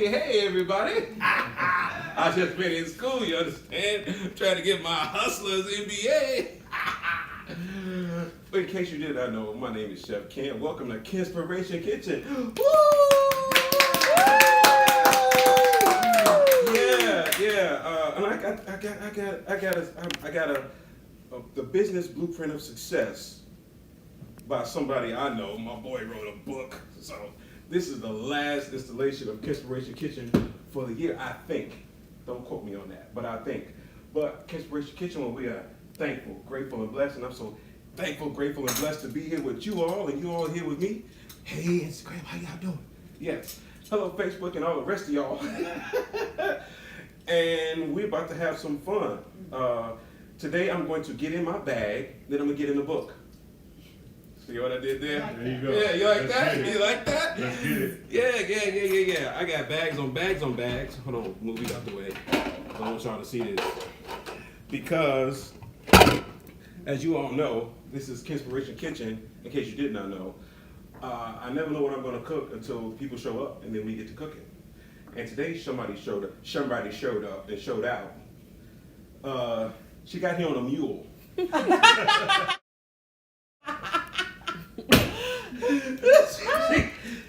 Hey, everybody. I just been in school, you understand? Trying to get my hustlers MBA. But in case you did not know, my name is Chef Ken. Welcome to Kenspiration Kitchen. Woo! Yeah. And I got the business blueprint of success by somebody I know. My boy wrote a book. So this is the last installation of Kenspiration Kitchen for the year, I think. Don't quote me on that, but I think. But Kenspiration Kitchen, when we are thankful, grateful, and blessed, and I'm so thankful, grateful, and blessed to be here with you all, and you all here with me. Hey, Instagram, how y'all doing? Yes. Hello, Facebook, and all the rest of y'all. And we're about to have some fun. Today, I'm going to get in my bag, then I'm going to get in the book. See what I did there? There you go. Yeah, you like that? Get it. You like that? Let's get it. Yeah. I got bags on bags on bags. Hold on, move it out the way. I don't want y'all to see this. Because, as you all know, this is Kenspiration Kitchen, in case you did not know. I never know what I'm going to cook until people show up, and then we get to cook it. And today, somebody showed up and showed out. She got here on a mule.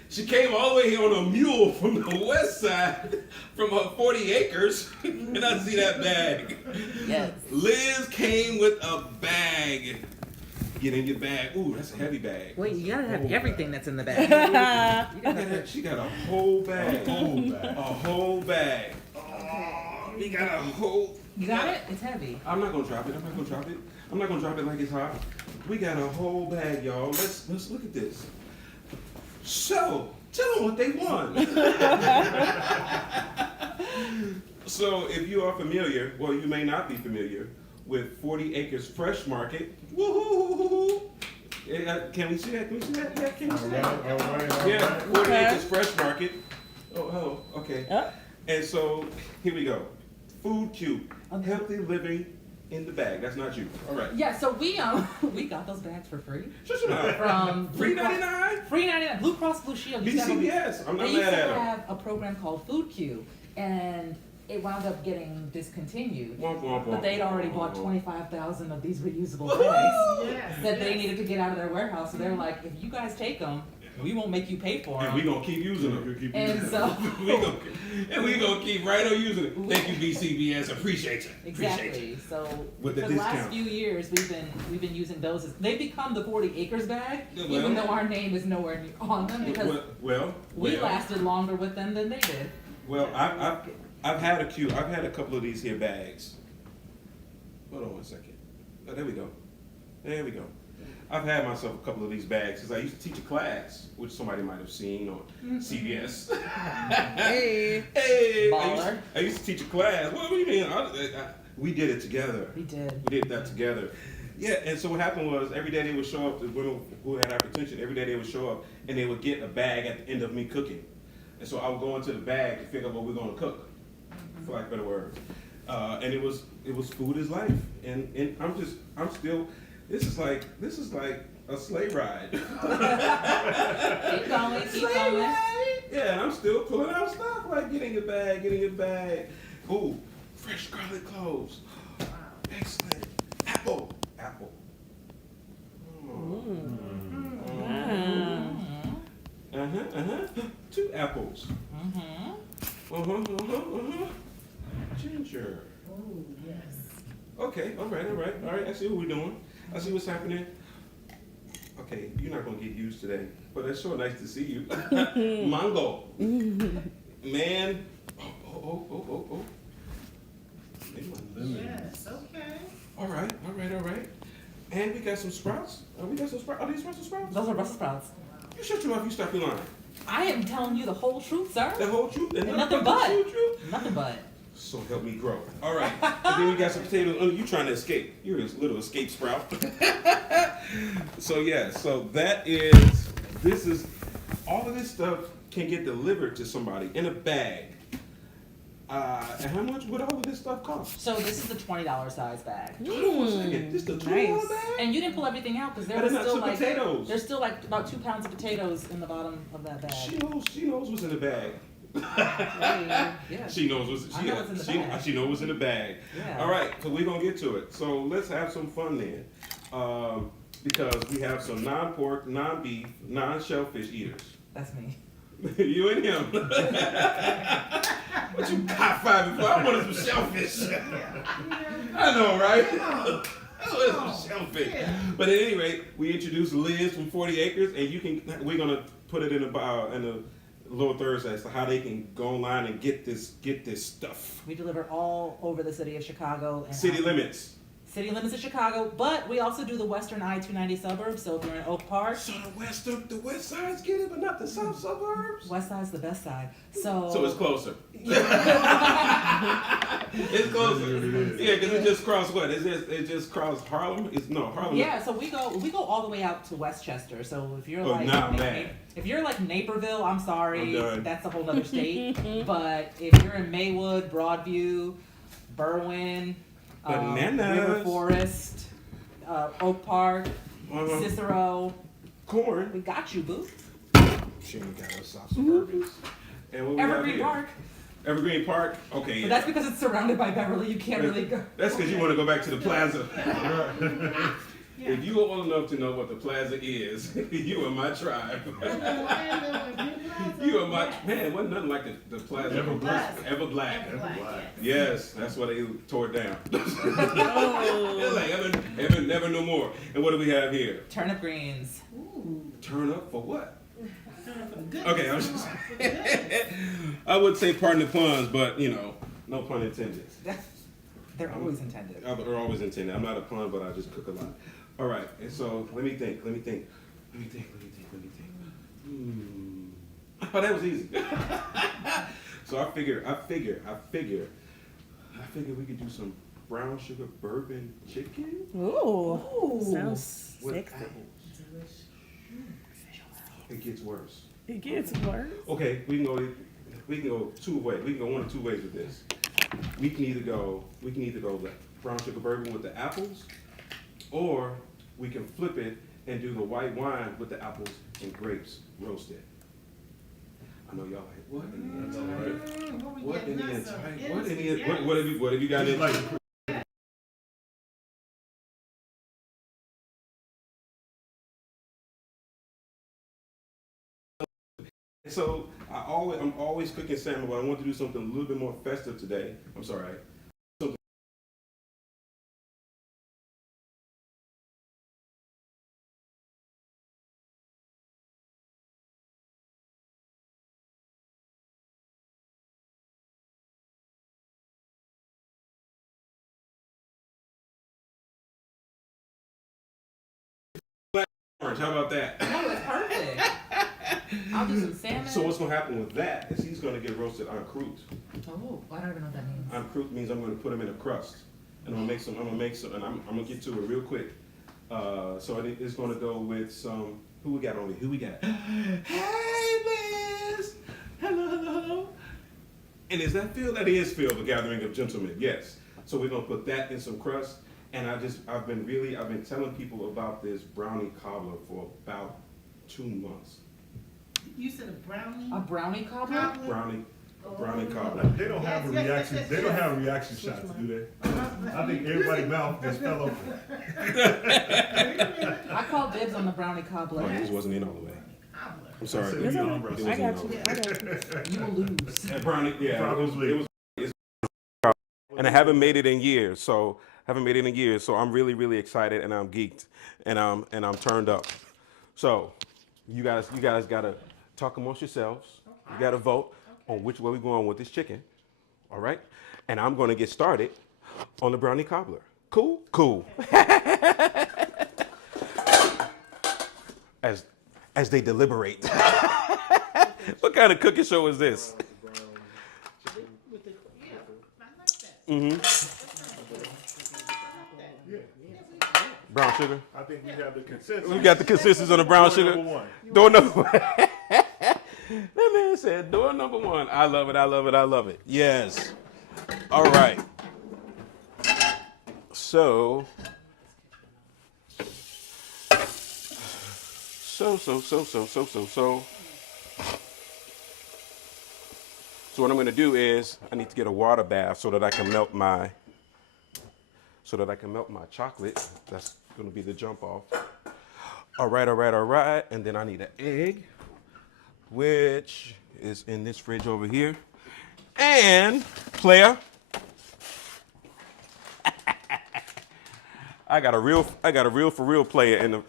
She came all the way here on a mule from the west side, from her 40 acres, and I see that bag. Yes. Liz came with a bag. Get in your bag. Ooh, that's a heavy bag. Wait, you gotta have everything that's in the bag. She got a whole bag. A whole bag. Oh, we got a whole. You got it? It's heavy. I'm not gonna drop it. I'm not gonna drop it like it's hot. We got a whole bag, y'all. Let's look at this. So, tell them what they won. So, if you are familiar, well, you may not be familiar with 40 Acres Fresh Market. Woohoo! Yeah, can we see that? Yeah, can we see that? All right. Yeah, 40 Acres Fresh Market. Oh, okay. Huh? And so, here we go. Food Cube. Healthy living in the bag. That's not you. All right. Yeah, so we got those bags for free. Shut your mouth. From Free 99? Free 99. Blue Cross Blue Shield. BCBS. I'm not They used mad at to them. have a program called Food Cube, and it wound up getting discontinued. But they'd already bought 25,000 of these reusable bags that they needed to get out of their warehouse. So they're like, if you guys take them, we won't make you pay for them. And we gonna keep using them. And so we gonna keep right on using it. Thank you, BCBS. Appreciate you. exactly. So With the for the last discount. few years, we've been using those. They become the 40 Acres bag, Yeah, even though our name is nowhere on them because we lasted longer with them than they did. Well, I've had a couple of these here bags. Hold on one second. Oh, there we go. I've had myself a couple of these bags because I used to teach a class, which somebody might have seen on CBS. Hey, baller. I used to teach a class. What do you mean? We did it together. We did. We did that together. Yeah, and so what happened was every day they would show up, the women who had hypertension, every day they would show up and they would get a bag at the end of me cooking. And so I would go into the bag to figure out what we're going to cook, for lack of better words. And it was food is life. And I'm still, this is like a sleigh ride. Keep going. Yeah, and I'm still pulling out stuff like getting a bag. Ooh, fresh garlic cloves. Wow. Excellent. Apple. Two apples. Ginger. Oh, yes. Okay, all right. I see what we're doing. I see what's happening. Okay, you're not gonna get used today, but it's so nice to see you. Mango. Man. Oh. Yes, okay. All right. And we got some sprouts. Are these Brussels sprouts? Those are Brussels sprouts. You shut your mouth. You stop your line. I am telling you the whole truth, sir. The whole truth. And Nothing but but. the whole truth. Nothing but. So help me grow. All right. And then we got some potatoes. Oh, you trying to escape. You're a little escape sprout. So this is, all of this stuff can get delivered to somebody in a bag. And how much would all of this stuff cost? So this is the $20 size bag. Hold on one second. This is the $20 bag? And you didn't pull everything out because But there's not some potatoes. There's still like about 2 pounds of potatoes in the bottom of that bag. She knows what's in the bag. Yeah. She knows what's I know what's in the bag. she knows what's in the bag. Yeah. All right, so we're gonna get to it. So let's have some fun then, because we have some non-pork, non-beef, non-shellfish eaters. That's me. You and him. What you high-fiving for? I wanted some shellfish. I know, right? I wanted some shellfish. But at any rate, we introduced Liz from 40 Acres, and we're gonna put it in a little Thursday as to how they can go online and get this stuff. We deliver all over the city of Chicago. And City limits. City limits of Chicago, but we also do the western I-290 suburbs. So if you're in Oak Park, So the west side's get it, but not the south suburbs. west side's the best side. So So it's closer. It's closer. Yeah, because it just crossed what? It just crossed Harlem. Harlem. yeah, so we go all the way out to Westchester. So if you're if you're like Naperville, I'm sorry, I'm done. that's a whole other state. But if you're in Maywood, Broadview, Berwyn, Bananas. River Forest, Oak Park, Cicero, Corn. we got you, boo. She ain't got no south suburbs. And what we have Evergreen here? Park. Evergreen Park. Okay. But that's because it's surrounded by Beverly. You can't really go. That's because you want to go back to the plaza. If you are old enough to know what the plaza is, you are my tribe. You are my man. Wasn't nothing like the plaza. Ever black. Ever black. Ever black. Yes, that's why they tore it down. It's like never no more. And what do we have here? Turnip greens. Turn up for what? Okay, I would say pardon the puns, but no pun intended. They're always intended. They're always intended. I'm not a pun, but I just cook a lot. All right, and so let me think. Oh, that was easy. So I figure we could do some brown sugar bourbon chicken Ooh. Sounds with sexy. apples. It gets worse. It gets worse. Okay, we can go two ways. We can go one of two ways with this. We can either go like brown sugar bourbon with the apples, or we can flip it and do the white wine with the apples and grapes roasted. I know y'all like what in the entire what in the entire what have you got in like? So I'm always cooking salmon, but I want to do something a little bit more festive today. I'm sorry. Orange, how about that? No, it's perfect. I'll do some salmon. So what's gonna happen with that is he's gonna get roasted en croûte. Oh, I don't even know what that means. En croûte means I'm gonna put him in a crust, and I'm gonna make some, and I'm gonna get to it real quick. So it's gonna go with some. Who we got over here? Who we got? Hey, Liz. Hello. And is that Phil? That is Phil, the Gathering of Gentlemen. Yes. So we're gonna put that in some crust. And I've been telling people about this brownie cobbler for about 2 months. You said a brownie? A brownie cobbler? Brownie cobbler. They don't have a reaction. They don't have reaction shots, do they? I think everybody's mouth just fell open. I called dibs on the brownie cobbler. Oh, this wasn't in all the way. I'm sorry. It's okay. It wasn't I in got all you. the way. I got you. You will lose. And brownie, yeah, Probably. it was. And I haven't made it in years, so I'm really, really excited, and I'm geeked, and I'm turned up. So, you guys gotta talk amongst yourselves. You gotta vote on which way we're going with this chicken. All right, and I'm gonna get started on the brownie cobbler. Cool. As they deliberate. What kind of cooking show is this? Brown sugar. I think we have the consensus. We got the consensus on the brown Door sugar. number one. Door number one. That man said door number one. I love it. Yes. All right. So. So what I'm gonna do is I need to get a water bath so that I can melt my chocolate. That's gonna be the jump off. All right. And then I need an egg, which is in this fridge over here. And player, I got a real for real player in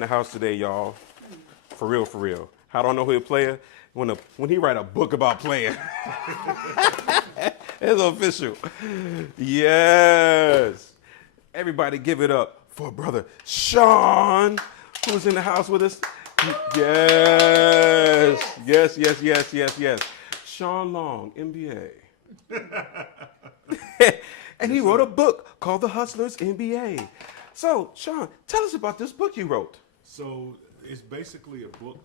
the house today, y'all. For real. How do I know who a player? When he write a book about player. It's official. Yes. Everybody give it up for brother Sharon, who's in the house with us. Yes. Sean Long, MBA. And he wrote a book called The Hustlers MBA. So, Sean, tell us about this book you wrote. So it's basically a book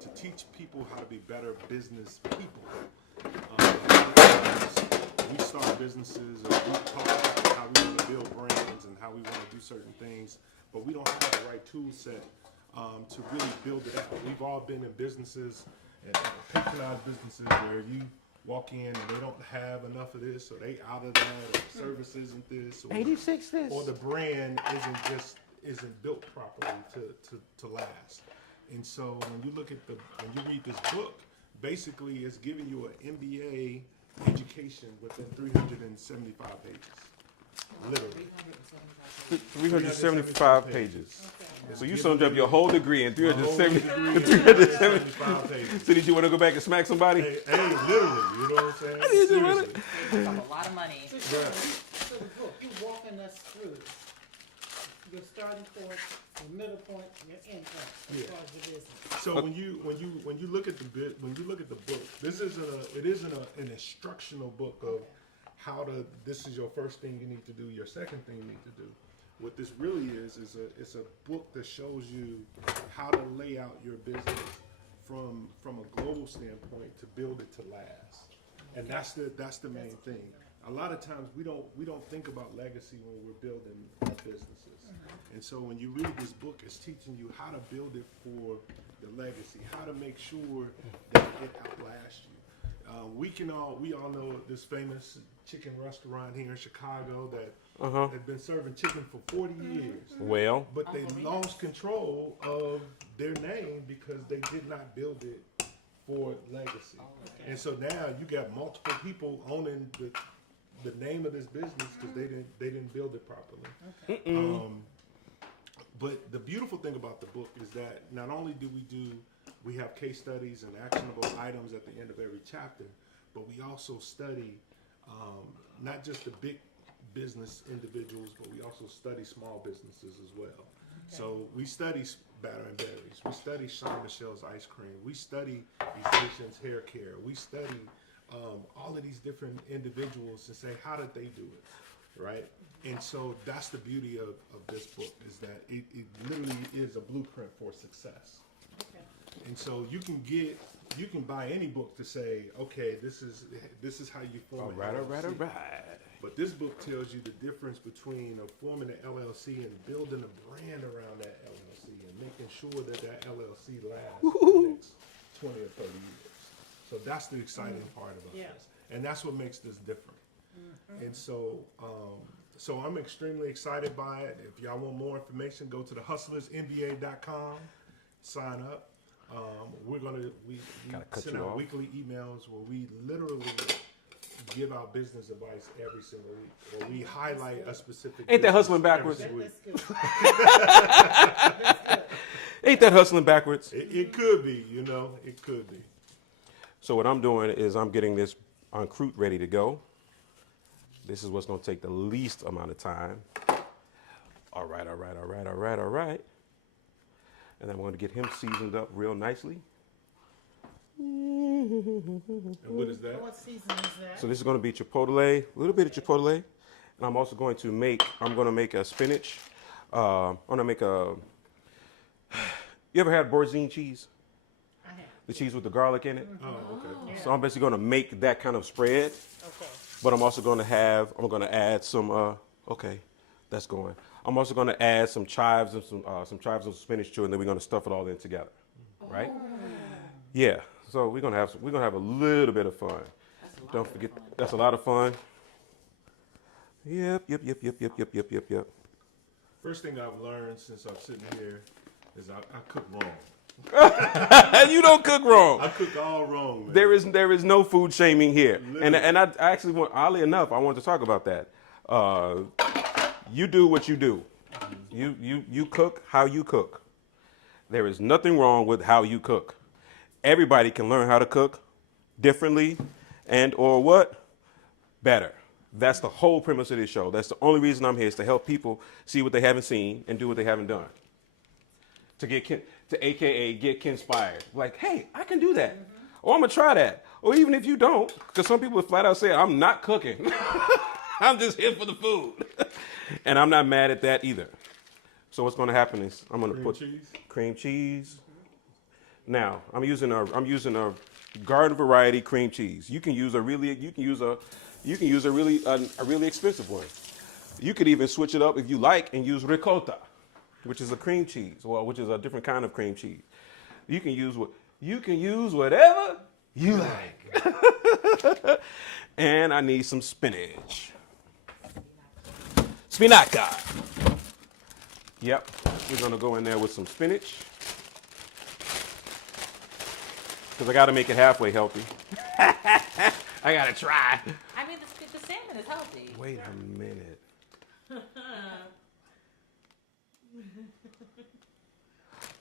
to teach people how to be better business people. We start businesses, and we talk about how we want to build brands and how we want to do certain things, but we don't have the right tool set to really build it out. We've all been in businesses, and patronized businesses, where you walk in and they don't have enough of this, or they out of that, or service isn't this, or 86 this. or the brand isn't built properly to last. And so when you read this book, basically it's giving you an MBA education within 375 pages. Literally. 375 pages. Okay. So you summed up your whole degree in 375 pages. So did you want to go back and smack somebody? Hey, literally, you know what I'm saying? Seriously. That's a lot of money. So the book, you walking us through your starting point, your middle point, your end point as far as your business. So when you look at the book, this isn't an instructional book of this is your first thing you need to do, your second thing you need to do. What this really is it's a book that shows you how to lay out your business from a global standpoint to build it to last. And that's the main thing. A lot of times we don't think about legacy when we're building our businesses. And so when you read this book, it's teaching you how to build it for the legacy, how to make sure that it outlasts you. We all know this famous chicken restaurant here in Chicago that had been serving chicken for 40 years. Well, But they lost control of their name because they did not build it for legacy. And so now you got multiple people owning the name of this business because they didn't build it properly. But the beautiful thing about the book is that not only do we have case studies and actionable items at the end of every chapter, but we also study not just the big business individuals, but we also study small businesses as well. So we study Batter and Berries, we study Sean Michelle's ice cream, we study Ephesians hair care, we study all of these different individuals and say, how did they do it, right? And so that's the beauty of this book, is that it literally is a blueprint for success. And so you can buy any book to say, okay, this is how you form an LLC. But this book tells you the difference between forming an LLC and building a brand around that LLC and making sure that LLC lasts for the next 20 or 30 years. So that's the exciting part about this. And that's what makes this different. And so I'm extremely excited by it. If y'all want more information, go to thehustlersmba.com, sign up. We send out weekly emails where we literally give out business advice every single week, or we highlight a specific. Ain't that hustling backwards? every week. Ain't that hustling backwards? It could be, it could be. So what I'm doing is I'm getting this encroute ready to go. This is what's going to take the least amount of time. All right. And I'm going to get him seasoned up real nicely. And what is that? What season is that? So this is going to be chipotle, a little bit of chipotle. And I'm also going to make a spinach. I'm going to make you ever had boursin cheese? I have. The cheese with the garlic in it? Oh, okay. So I'm basically going to make that kind of spread. Okay. But I'm also going to add some, that's going. I'm also going to add some chives and some spinach to it, and then we're going to stuff it all in together, right? Yeah. So we're gonna have a little bit of fun. Don't forget, that's a lot of fun. Yep. First thing I've learned since I'm sitting here is I cook wrong. You don't cook wrong. I cook all wrong, man. There is no food shaming here, and I actually want, oddly enough, I want to talk about that. You do what you do. You cook how you cook. There is nothing wrong with how you cook. Everybody can learn how to cook differently, and or what better. That's the whole premise of this show. That's the only reason I'm here, is to help people see what they haven't seen and do what they haven't done. To AKA get Kenspired. Like, hey, I can do that. Or I'm gonna try that. Or even if you don't, because some people flat out say, I'm not cooking. I'm just here for the food. And I'm not mad at that either. So what's gonna happen is I'm gonna put cream cheese. Now, I'm using a garden variety cream cheese. You can use a really expensive one. You could even switch it up if you like and use ricotta, which is a cream cheese, which is a different kind of cream cheese. You can use whatever you like. And I need some spinach. Spinaca. Yep, we're gonna go in there with some spinach. Because I gotta make it halfway healthy. I gotta try. I mean, the salmon is healthy. Wait a minute.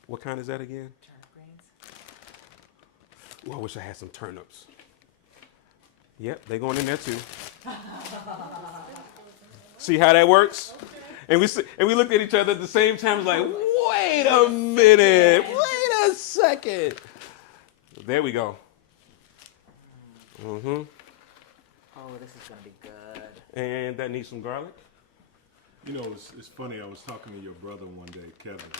What kind is that again? Turnip greens. Well, I wish I had some turnips. Yep, they going in there too. See how that works? And we looked at each other at the same time, like, wait a minute, wait a second. There we go. Mm-hmm. Oh, this is gonna be good. And that needs some garlic. You know, it's funny. I was talking to your brother one day, Kevin.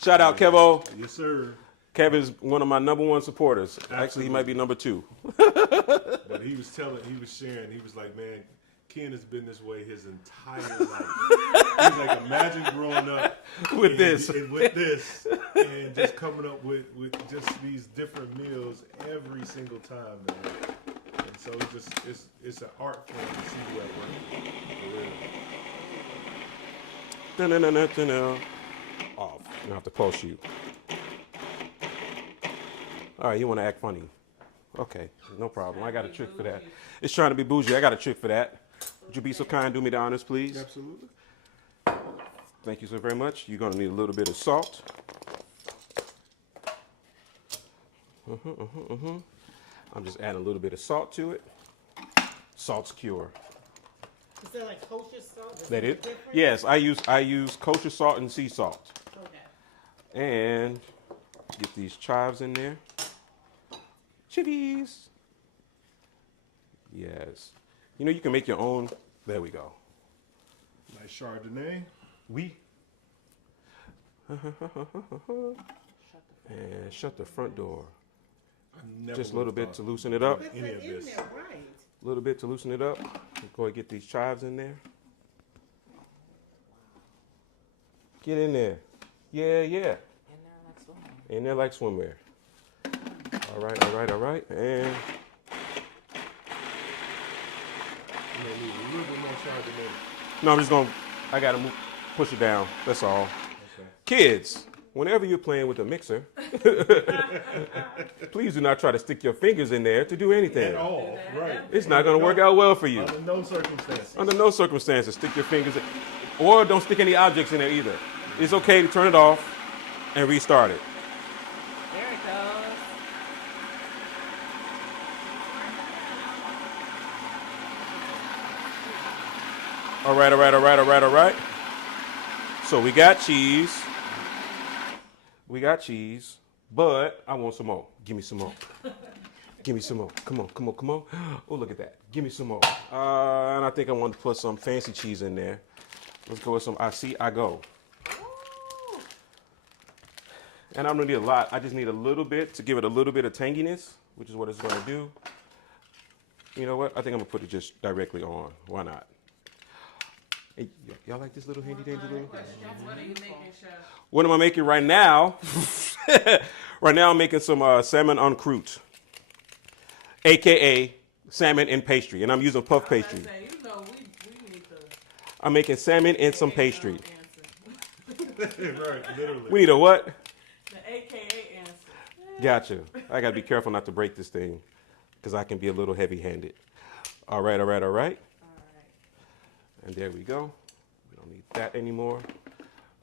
Shout out, Kevo. Yes, sir. Kevin's one of my #1 supporters. Actually, he might be #2. But he was sharing, he was like, man, Ken has been this way his entire life. He's like, imagine growing up With this. and just coming up with just these different meals every single time, man. And so it's an art form to see you at work. For real. Off. I have to post you. All right, you want to act funny? Okay, no problem. I got a trick for that. It's trying to be bougie. I got a trick for that. Would you be so kind, do me the honors, please? Absolutely. Thank you so very much. You're gonna need a little bit of salt. I'm just adding a little bit of salt to it. Salt's cure. Is that like kosher salt? That it? Different? Yes, I use kosher salt and sea salt. Okay. And get these chives in there. Chilies. Yes. You know, you can make your own. There we go. Nice Chardonnay. We. And shut the front door. Just a little bit to loosen it up. Put Any that of in this. there, right. A little bit to loosen it up. Go and get these chives in there. Get in there. Yeah. In there like swimwear. All right. And You know, need a little bit more Chardonnay. no, I gotta push it down. That's all. Okay. Kids, whenever you're playing with a mixer, please do not try to stick your fingers in there to do anything. At all, right. It's not gonna work out well for you. Under no circumstances. Under no circumstances, stick your fingers in, or don't stick any objects in there either. It's okay to turn it off and restart it. There it goes. All right. So we got cheese. But I want some more. Give me some more. Come on. Oh, look at that. Give me some more. And I think I want to put some fancy cheese in there. Let's go with some I go. And I don't need a lot. I just need a little bit to give it a little bit of tanginess, which is what it's going to do. You know what? I think I'm going to put it just directly on. Why not? Hey, y'all like this little handy dandy little? What are you making, Chef? What am I making right now? Right now I'm making some salmon en croûte. AKA salmon and pastry. And I'm using puff pastry. You know, we need the I'm making salmon and some pastry. answer. Right, literally. We need a what? The AKA answer. Gotcha. I gotta be careful not to break this thing because I can be a little heavy-handed. All right. All right. And there we go. We don't need that anymore.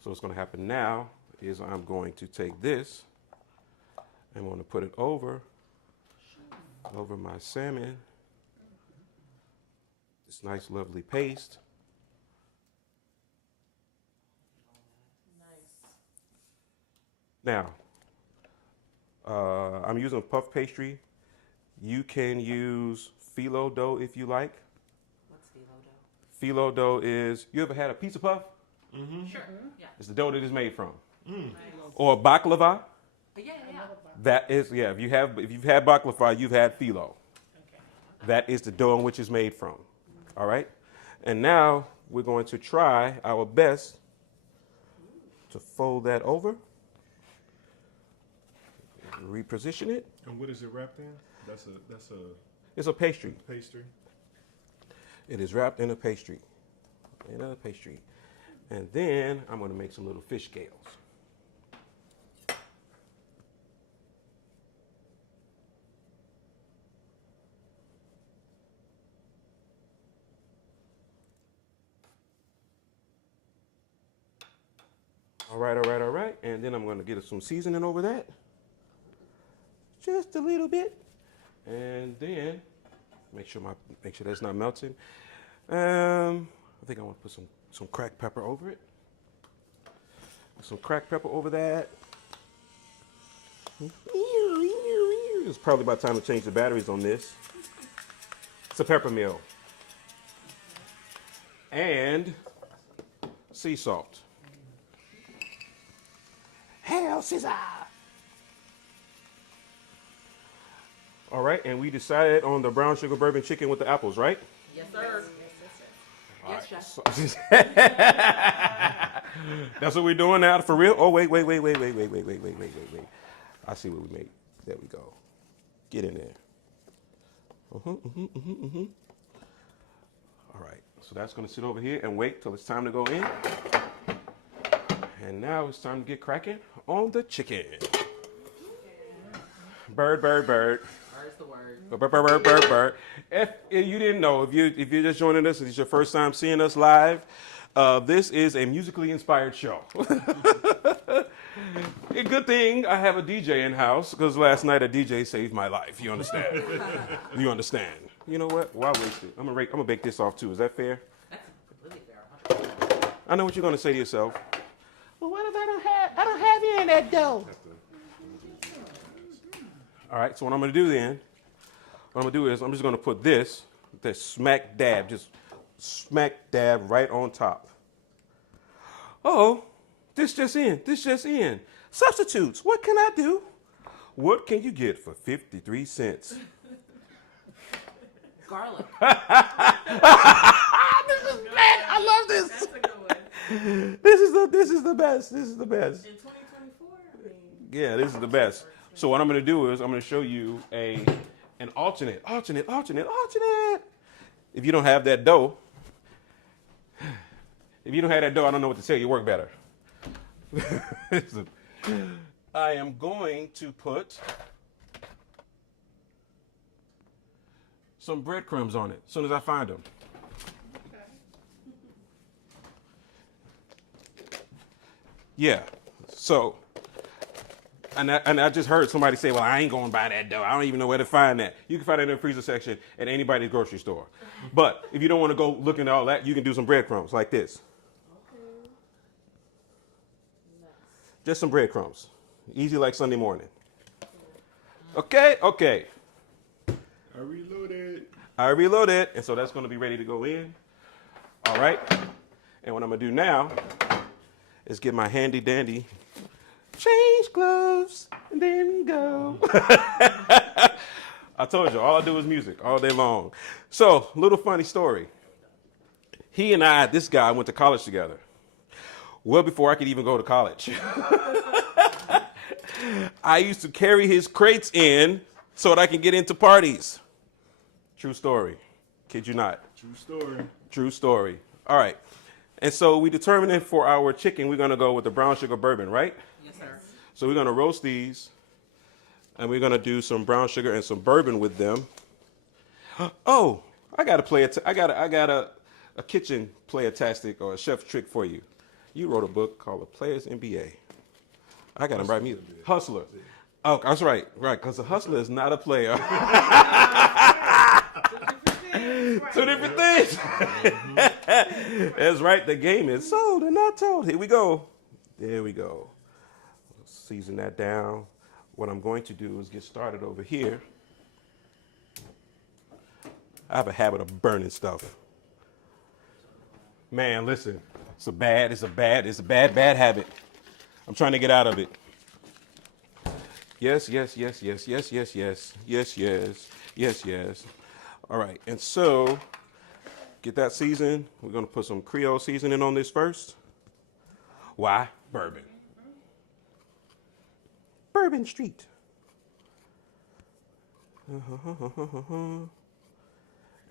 So what's gonna happen now is I'm going to take this. I'm gonna put it over my salmon. This nice, lovely paste. Nice. Now, I'm using puff pastry. You can use phyllo dough if you like. What's phyllo dough? Phyllo dough is, you ever had a pizza puff? Sure. Yeah. It's the dough that it's made from. Nice. Or baklava. Yeah. That is, yeah, if you've had baklava, you've had phyllo. Okay. That is the dough in which it's made from. All right? And now we're going to try our best to fold that over. Reposition it. And what is it wrapped in? That's a It's a pastry. pastry. It is wrapped in a pastry. And then I'm going to make some little fish scales. All right. And then I'm going to get some seasoning over that. Just a little bit. And then make sure that's not melting. I think I want to put some cracked pepper over it. Some cracked pepper over that. It's probably about time to change the batteries on this. It's a pepper mill. And sea salt. Hail Caesar! All right, and we decided on the brown sugar bourbon chicken with the apples, right? Yes, sir. Yes, chef. So- That's what we're doing now, for real? Oh, wait. I see what we made. There we go. Get in there. All right, so that's gonna sit over here and wait till it's time to go in. And now it's time to get cracking on the chicken. Bird. Bird's the word. Bird. If you didn't know, if you're just joining us, and it's your first time seeing us live, this is a musically inspired show. A good thing I have a DJ in house because last night a DJ saved my life. You understand? You understand? You know what? Why waste it? I'm gonna bake this off too. Is that fair? That's completely fair. 100%. I know what you're gonna say to yourself. Well, what if I don't have any in that dough? All right. So what I'm gonna do then? What I'm gonna do is I'm just gonna put this smack dab right on top. Oh, this just in. Substitutes. What can I do? What can you get for 53 cents? Garlic. This is bad. I love this. That's a good one. This is the best. In 2024, I mean. Yeah, this is the best. So what I'm gonna do is I'm gonna show you an alternate. If you don't have that dough, I don't know what to tell you. Work better. I am going to put some breadcrumbs on it as soon as I find them. Yeah. So, and I just heard somebody say, well, I ain't going to buy that dough. I don't even know where to find that. You can find it in the freezer section at anybody's grocery store. But if you don't want to go looking at all that, you can do some breadcrumbs like this. Just some breadcrumbs. Easy like Sunday morning. Okay. I reloaded. And so that's going to be ready to go in. All right. And what I'm going to do now is get my handy dandy change clothes and then go. I told you, all I do is music all day long. So, little funny story. He and this guy went to college together. Well, before I could even go to college. I used to carry his crates in so that I can get into parties. True story. Kid you not. True story. True story. All right. And so we determined that for our chicken, we're going to go with the brown sugar bourbon, right? Yes, sir. So we're going to roast these, and we're going to do some brown sugar and some bourbon with them. Oh, I got to play it. I got a kitchen play-a-tastic or a chef trick for you. You wrote a book called The Player's MBA. I got to write me Hustler. Oh, that's right, because a hustler is not a player. Two different things. That's right. The game is sold and not told. Here we go. There we go. Season that down. What I'm going to do is get started over here. I have a habit of burning stuff. Man, listen. It's a bad habit. I'm trying to get out of it. Yes. All right, and so get that seasoned. We're gonna put some Creole seasoning on this first. Why? Bourbon. Bourbon Street. And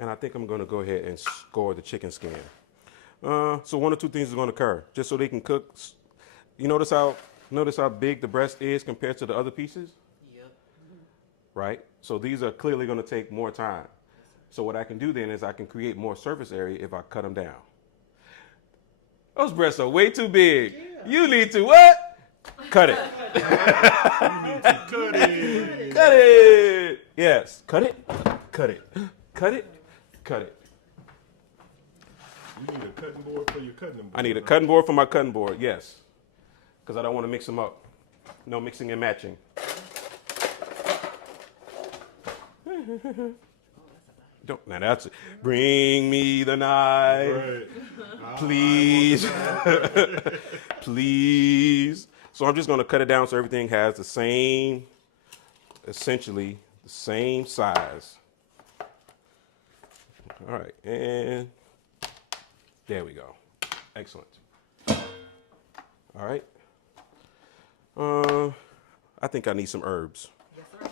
I think I'm gonna go ahead and score the chicken skin. So one or two things is gonna occur, just so they can cook. You notice how big the breast is compared to the other pieces? Yep. Right? So these are clearly gonna take more time. So what I can do then is I can create more surface area if I cut them down. Those breasts are way too big. Yeah. You need to what? Cut it. Cut it. Cut it. Yes. Cut it. Cut it. Cut it. Cut it. You need a cutting board for your cutting board. I need a cutting board for my cutting board, yes. Because I don't want to mix them up. No mixing and matching. Don't, now that's it. Bring me the knife. Right. Please. Please. So I'm just going to cut it down so everything has the same, essentially the same size. All right. And there we go. Excellent. All right. I think I need some herbs. Yes, sir.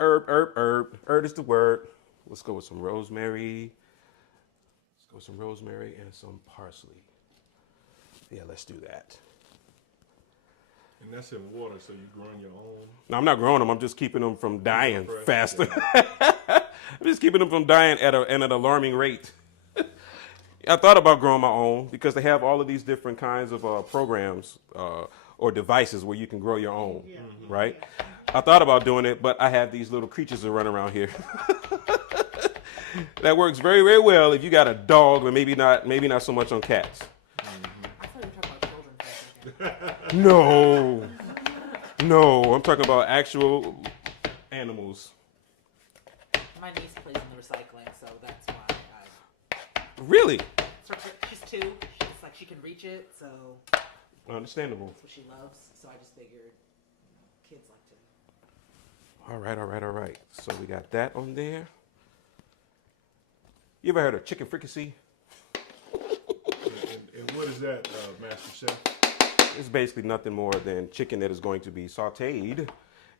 Herb. Herb is the word. Let's go with some rosemary. Let's go with some rosemary and some parsley. Yeah, let's do that. And that's in water, so you're growing your own. No, I'm not growing them. I'm just keeping them from dying faster. I'm just keeping them from dying at an alarming rate. I thought about growing my own because they have all of these different kinds of programs or devices where you can grow your own, right? I thought about doing it, but I have these little creatures that run around here. That works very, very well if you got a dog, but maybe not so much on cats. I thought you were talking about children for a second. No, I'm talking about actual animals. My niece plays in the recycling, so that's why Really? she's 2. It's like she can reach it, so Understandable. that's what she loves. So I just figured kids like to. All right. So we got that on there. You ever heard of chicken fricassee? And what is that, Master Chef? It's basically nothing more than chicken that is going to be sauteed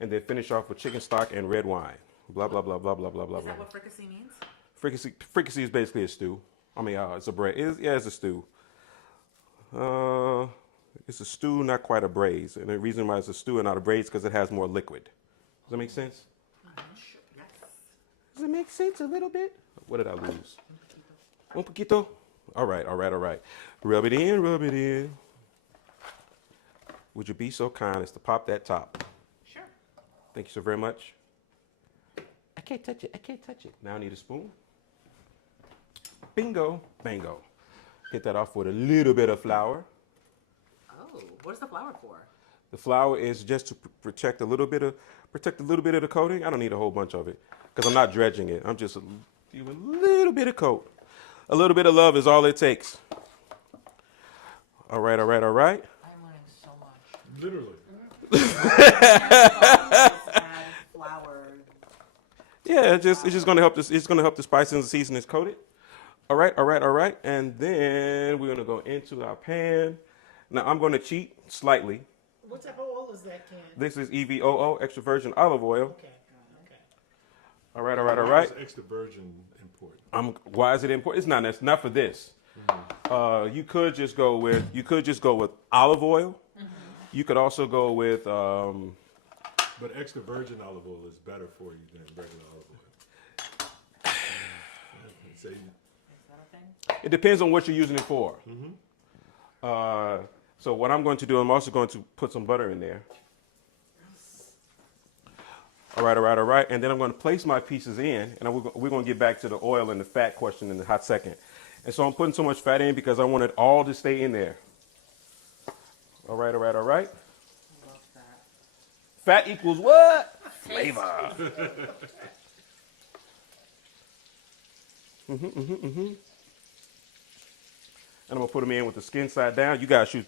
and then finish off with chicken stock and red wine. Blah, blah, blah, blah, blah, blah, blah. Is that what fricassee means? Fricassee is basically a stew. I mean, it's a bread. It's a stew. It's a stew, not quite a braise. And the reason why it's a stew and not a braise is because it has more liquid. Does that make sense? Sure. Yes. Does it make sense a little bit? What did I lose? Un poquito? All right. Rub it in. Would you be so kind as to pop that top? Sure. Thank you so very much. I can't touch it. Now I need a spoon. Bingo, bango. Hit that off with a little bit of flour. Oh, what is the flour for? The flour is just to protect a little bit of the coating. I don't need a whole bunch of it because I'm not dredging it. I'm just giving a little bit of coat. A little bit of love is all it takes. All right. I'm learning so much. Literally. Add flour. Yeah, it's just gonna help this. It's gonna help the spices and the seasonings coat it. All right. And then we're gonna go into our pan. Now I'm gonna cheat slightly. What type of oil is that, Ken? This is EVOO, extra virgin olive oil. Okay. All right. Why is extra virgin important? Why is it important? It's not for this. You could just go with olive oil. You could also go with. But extra virgin olive oil is better for you than regular olive oil. Say, It depends on what you're using it for. So what I'm going to do, I'm also going to put some butter in there. All right. And then I'm going to place my pieces in, and we're going to get back to the oil and the fat question in a hot second. And so I'm putting so much fat in because I want it all to stay in there. All right. I love that. Fat equals what? Flavor. And I'm gonna put them in with the skin side down.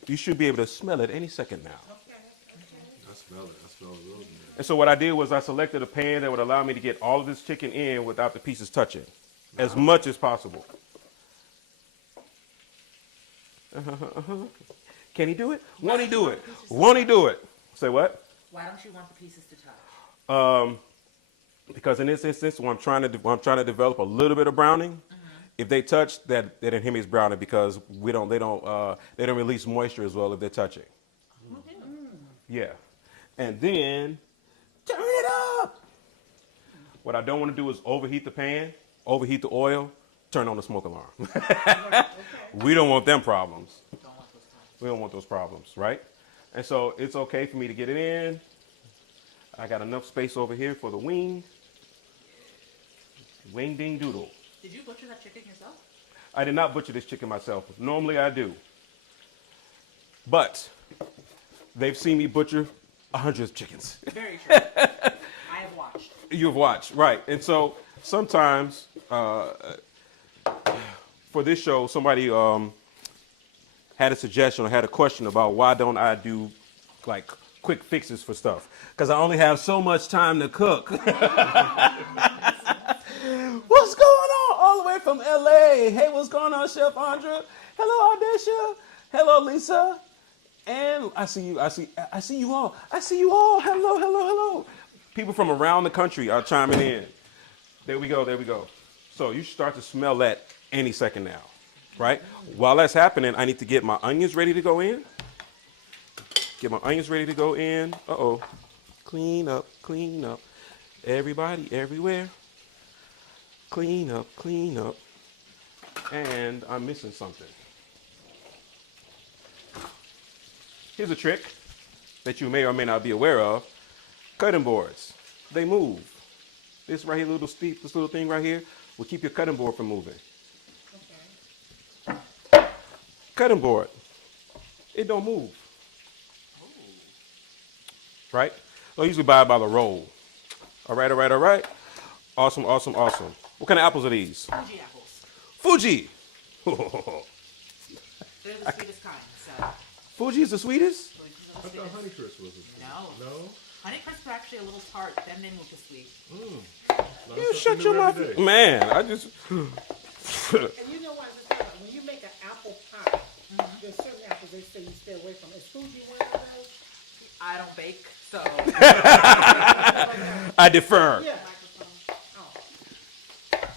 You should be able to smell it any second now. I smell it. I smell it real good. And so what I did was I selected a pan that would allow me to get all of this chicken in without the pieces touching, as much as possible. Can he do it? Won't he do it? Won't he do it? Say what? Why don't you want the pieces to touch? Because in this instance, when I'm trying to develop a little bit of browning, if they touch, that didn't hear me as browning because they don't release moisture as well if they're touching. Yeah, and then turn it up. What I don't want to do is overheat the pan, overheat the oil, turn on the smoke alarm. We don't want them problems. We don't want those problems, right? And so it's okay for me to get it in. I got enough space over here for the wing. Wing ding doodle. Did you butcher that chicken yourself? I did not butcher this chicken myself. Normally I do. But they've seen me butcher 100 chickens. Very true. I have watched. You've watched, right. And so sometimes for this show, somebody had a suggestion or had a question about why don't I do like quick fixes for stuff? Because I only have so much time to cook. What's going on? All the way from LA. Hey, what's going on, Chef Andra? Hello, Audicia. Hello, Lisa. And I see you all. Hello. People from around the country are chiming in. There we go. So you should start to smell that any second now, right? While that's happening, I need to get my onions ready to go in. Uh-oh. Clean up. Everybody, everywhere. Clean up. And I'm missing something. Here's a trick that you may or may not be aware of. Cutting boards, they move. This right here, this little thing right here will keep your cutting board from moving. Okay. Cutting board, it don't move. Right? I usually buy it by the roll. All right. Awesome. What kind of apples are these? Fuji apples. Fuji. They're the sweetest kind, so. Fuji is the sweetest? Fuji's I the thought sweetest. Honeycrisp was a No. No? Honeycrisp are actually a little tart, then they move to sweet. You shut your mouth. Man, I just... And you know what? When you make an apple pie, there's certain apples they say you stay away from. Is Fuji one of those? I don't bake, so. I defer. Yeah.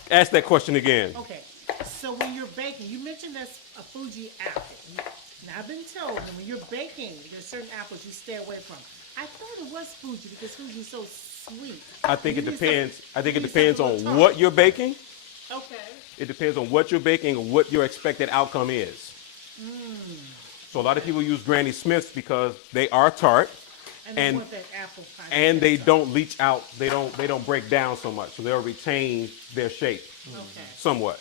Ask that question again. Okay, so when you're baking, you mentioned that's a Fuji apple. Now, I've been told that when you're baking, there's certain apples you stay away from. I thought it was Fuji because Fuji's so sweet. I think it You need depends. some- I think you it need depends something a on little what you're baking. tart. Okay. It depends on what you're baking and what your expected outcome is. So a lot of people use Granny Smiths because they are tart And they and want that apple pie. and they don't leach out. They don't break down so much. So they'll retain their shape Okay. somewhat.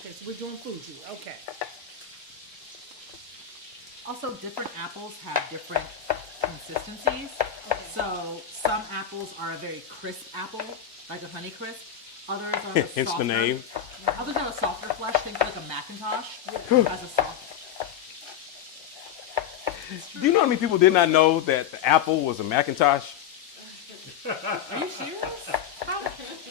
Okay, so we're doing Fuji. Okay. Also, different apples have different consistencies. So some apples are a very crisp apple, like a Honeycrisp. Others are Hence the name. Others have a softer flesh, think like a Macintosh has a soft. Do you know how many people did not know that the apple was a Macintosh? Are you serious? How?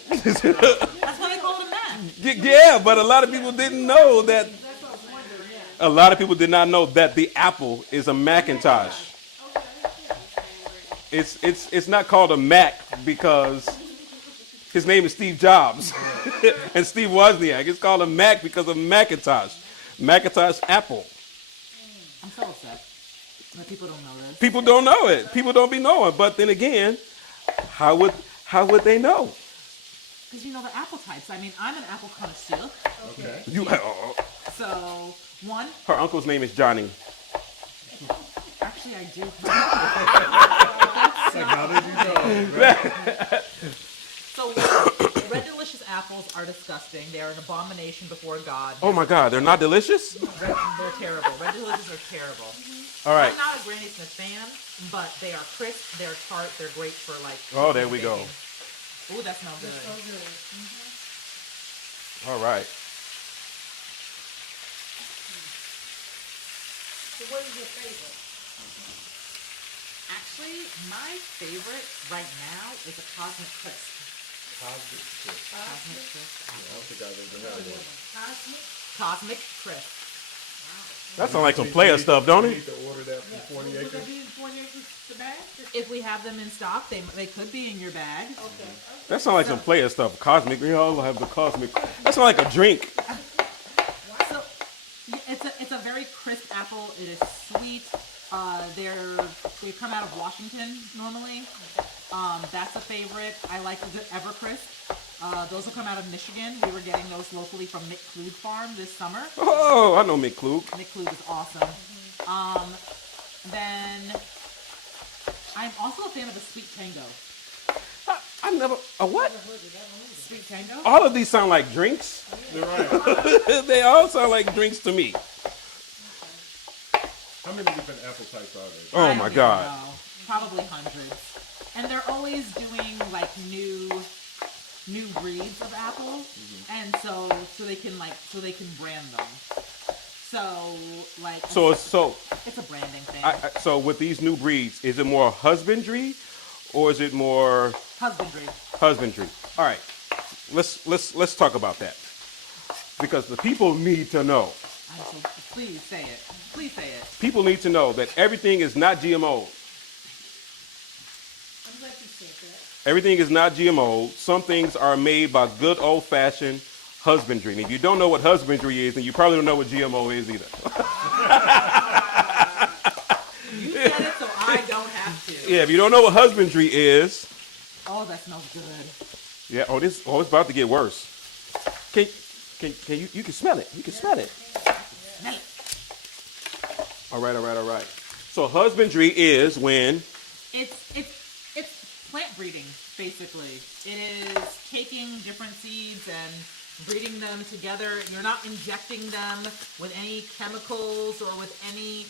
That's why they call it a Mac. Yeah, but a lot of people didn't know that. A lot of people did not know that the apple is a Macintosh. It's not called a Mac because His name is Steve Jobs. And Steve Wozniak. It's called a Mac because of Macintosh. Macintosh Apple. I'm so upset that people don't know this. People don't know it. People don't be knowing. But then again, how would they know? Because you know the apple types. I mean, I'm an apple connoisseur. Okay. So, one, Her uncle's name is Johnny. actually I do. Like, how did you know? So, red delicious apples are disgusting. They are an abomination before God. Oh my God, they're not delicious? They're terrible. Red delicious are terrible. All right. I'm not a Granny Smith fan, but they are crisp, they're tart, they're great for like. Oh, there we go. baking. Ooh, that smells good. All right. So what is your favorite? Actually, my favorite right now is a Cosmic Crisp. Cosmic Crisp. Cosmic Crisp. I don't think I've ever had one. Cosmic? Cosmic Crisp. That sounds like some player stuff, don't You it? need to order that from 40 Would acres. that be 40 acres the bag? If we have them in stock, they could be in your bag. Okay. That sounds like some player stuff. Cosmic. We all have the cosmic. That sounds like a drink. So yeah, it's a very crisp apple. It is sweet. They come out of Washington normally. That's a favorite. I like the Evercrisp. Those will come out of Michigan. We were getting those locally from Mick Klug Farm this summer. Oh, I know Mick Klug. Mick Klug is awesome. Then I'm also a fan of a Sweet Tango. I never. A what? Sweet Tango? All of these sound like drinks. You're right. They all sound like drinks to me. How many different apple types are there? Oh I my don't God. even know. Probably hundreds. And they're always doing like new breeds of apple, and so they can brand them. So like So it's a branding thing. so with these new breeds, is it more husbandry, or is it more Husbandry. husbandry? All right, let's talk about that, because the people need to know. Please say it. Please say it. People need to know that everything is not GMO. I'm glad you said that. Everything is not GMO. Some things are made by good old-fashioned husbandry. And if you don't know what husbandry is, then you probably don't know what GMO is either. You said it, so I don't have to. Yeah, if you don't know what husbandry is, Oh, that smells good. yeah. It's about to get worse. Can you can smell it? You can smell it. Smell it. All right. So husbandry is when It's plant breeding, basically. It is taking different seeds and breeding them together. You're not injecting them with any chemicals or with any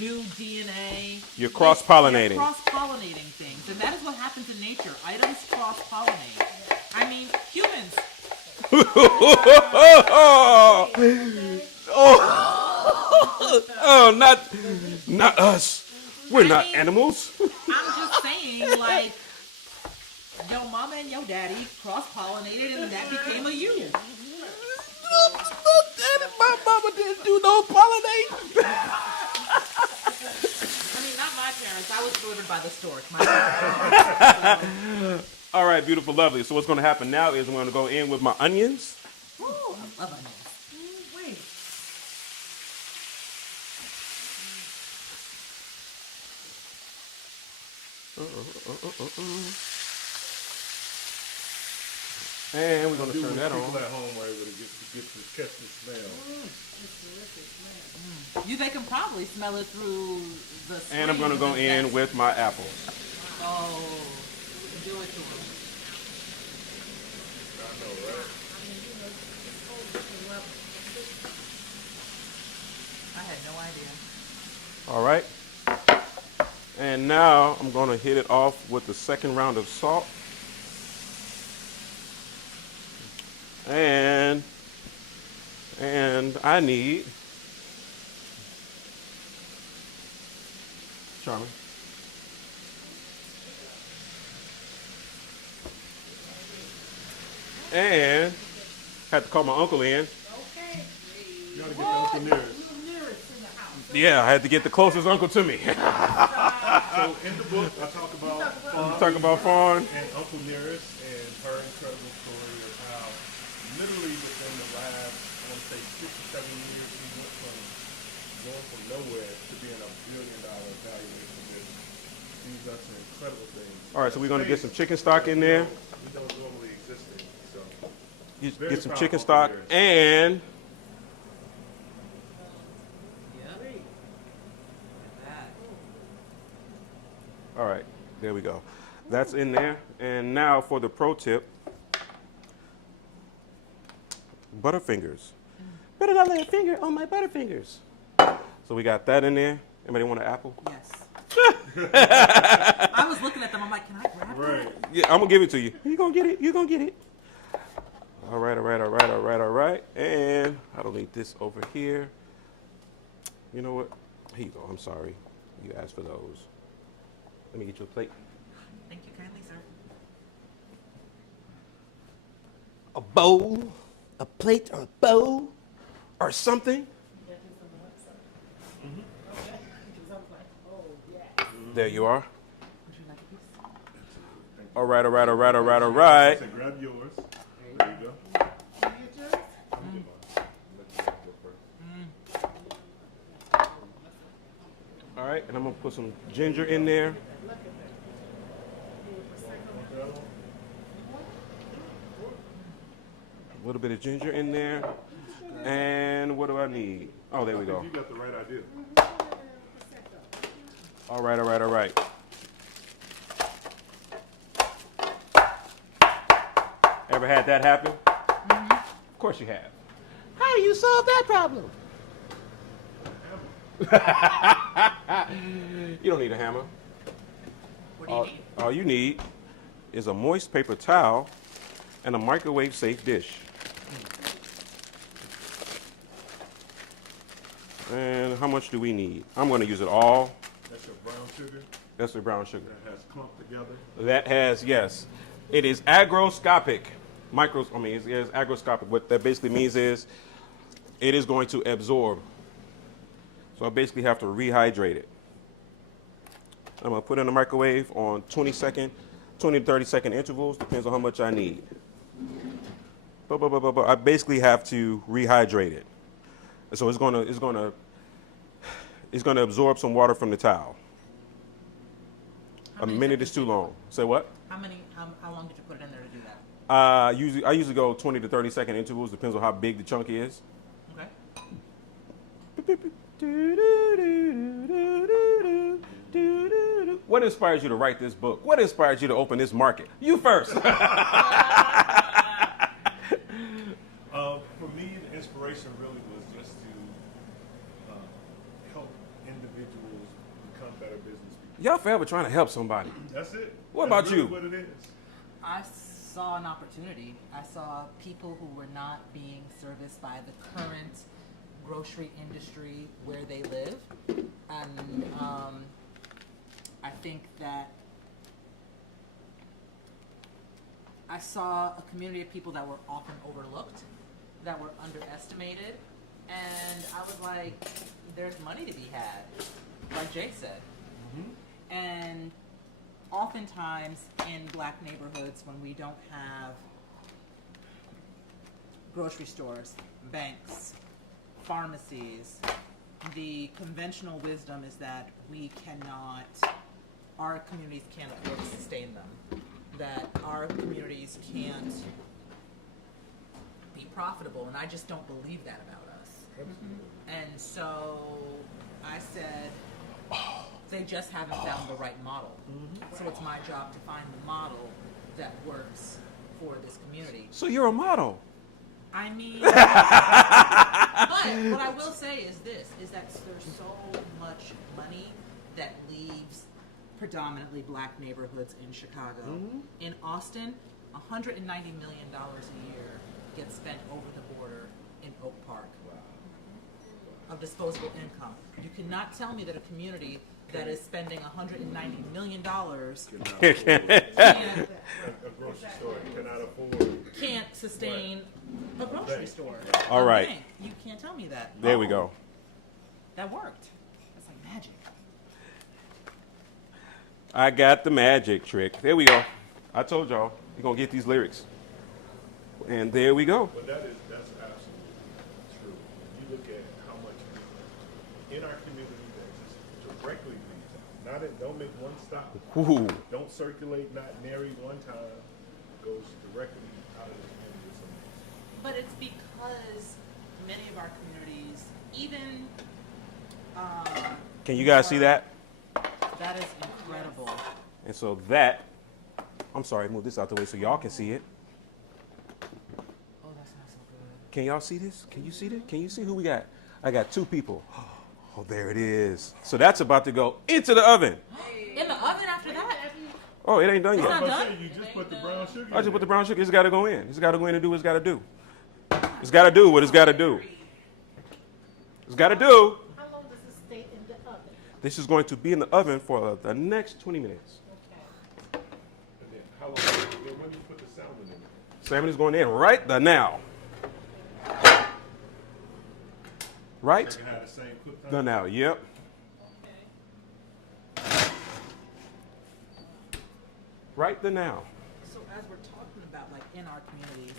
new DNA. You're cross-pollinating. You're cross-pollinating things. And that is what happens in nature. Items cross-pollinate. I mean, humans. oh, not us. We're not animals. I'm just saying, like, your mama and your daddy cross-pollinated and that became a you. My mama didn't do no pollinate. I mean, not my parents. I was delivered by the stork. My parents. All right, beautiful, lovely. So what's going to happen now is I'm going to go in with my onions. Ooh, I love onions. Wait. And we're going to Do turn when that people on. at home are able to catch the smell. They can probably smell it through the screen. And I'm going to go in with my apples. Oh, do it to them. I know, right? I had no idea. All right. And now I'm going to hit it off with the second round of salt. And I need Charlie. And had to call my uncle in. Okay. You gotta get the Uncle nearest. Nearest in the house. Yeah, I had to get the closest uncle to me. So in the book, I talk about Fawn. Talk about Fawn. And Uncle Nearest and her incredible story of how literally within the last, I want to say 6 or 7 years, she went from going from nowhere to being $1 billion valuation business. She's done some incredible things. All right, so we're going to get some chicken stock in there. We don't normally exist in, so. Get some chicken stock and all right, there we go. That's in there. And now for the pro tip, Butterfingers. Better not lay a finger on my Butterfingers. So we got that in there. Anybody want an apple? Yes. I was looking at them. I'm like, can I grab it? Yeah, I'm gonna give it to you. You gonna get it. You gonna get it. All right. And I don't need this over here. You know what? Here you go. I'm sorry. You asked for those. Let me get you a plate. Thank you kindly, sir. A bowl, a plate, or a bowl, or something. There you are. Would you like a piece? All right. So grab yours. There you go. All right, and I'm gonna put some ginger in there. A little bit of ginger in there. And what do I need? Oh, there we go. You got the right idea. All right. Ever had that happen? Of course you have. How do you solve that problem? You don't need a hammer. What do you need? All you need is a moist paper towel and a microwave safe dish. And how much do we need? I'm going to use it all. That's your brown sugar That's the brown sugar. that has clumped together. That has, yes. It is agroscopic. It's agroscopic. What that basically means is it is going to absorb. So I basically have to rehydrate it. I'm going to put it in the microwave on 20 to 30 second intervals, depends on how much I need. I basically have to rehydrate it. And so it's going to absorb some water from the towel. A minute is too long. Say what? How long did you put it in there to do that? I usually go 20 to 30 second intervals, depends on how big the chunk is. Okay. What inspires you to write this book? What inspires you to open this market? You first. For me, the inspiration really was just to help individuals become better business people. Y'all forever trying to help somebody. That's it. What That's about really you? What it is. I saw an opportunity. I saw people who were not being serviced by the current grocery industry where they live. And I think that I saw a community of people that were often overlooked, that were underestimated, and I was like, there's money to be had, like Jay said. And oftentimes in black neighborhoods, when we don't have grocery stores, banks, pharmacies, the conventional wisdom is that our communities can't afford to sustain them, that our communities can't be profitable, and I just don't believe that about us. And so I said, they just haven't found the right model. So it's my job to find the model that works for this community. So you're a model. I mean, but what I will say is this, is that there's so much money that leaves predominantly black neighborhoods in Chicago. In Austin, $190 million a year gets spent over the border in Oak Park of disposable income. You cannot tell me that a community that is spending $190 million A grocery store cannot afford. can't sustain a grocery store. All A right. bank. You can't tell me that. There we go. That worked. That's like magic. I got the magic trick. There we go. I told y'all, you're going to get these lyrics. And there we go. But that's absolutely true. You look at how much in our community that just directly leads out. Don't make one stop. Ooh. Don't circulate, not nary one time. Goes directly out of the community. But it's because many of our communities, even Can you guys see that? that is incredible. And so that, I'm sorry, move this out the way so y'all can see it. Oh, that's not so good. Can y'all see this? Can you see this? Can you see who we got? I got 2 people. Oh, there it is. So that's about to go into the oven. In the oven after that? Oh, it ain't done It's yet. not done? You just put the brown sugar I just put the brown sugar. It's got to go in. It's got to go in and do what it's got to do. It's got to do what it's got to do. It's got to do. How long does it stay in the oven? This is going to be in the oven for the next 20 minutes. And then how long? Then when do you put the salmon in there? Salmon is going in right the now. Right You have the same cook time? the now. Yep. Right the now. So as we're talking about, like, in our communities,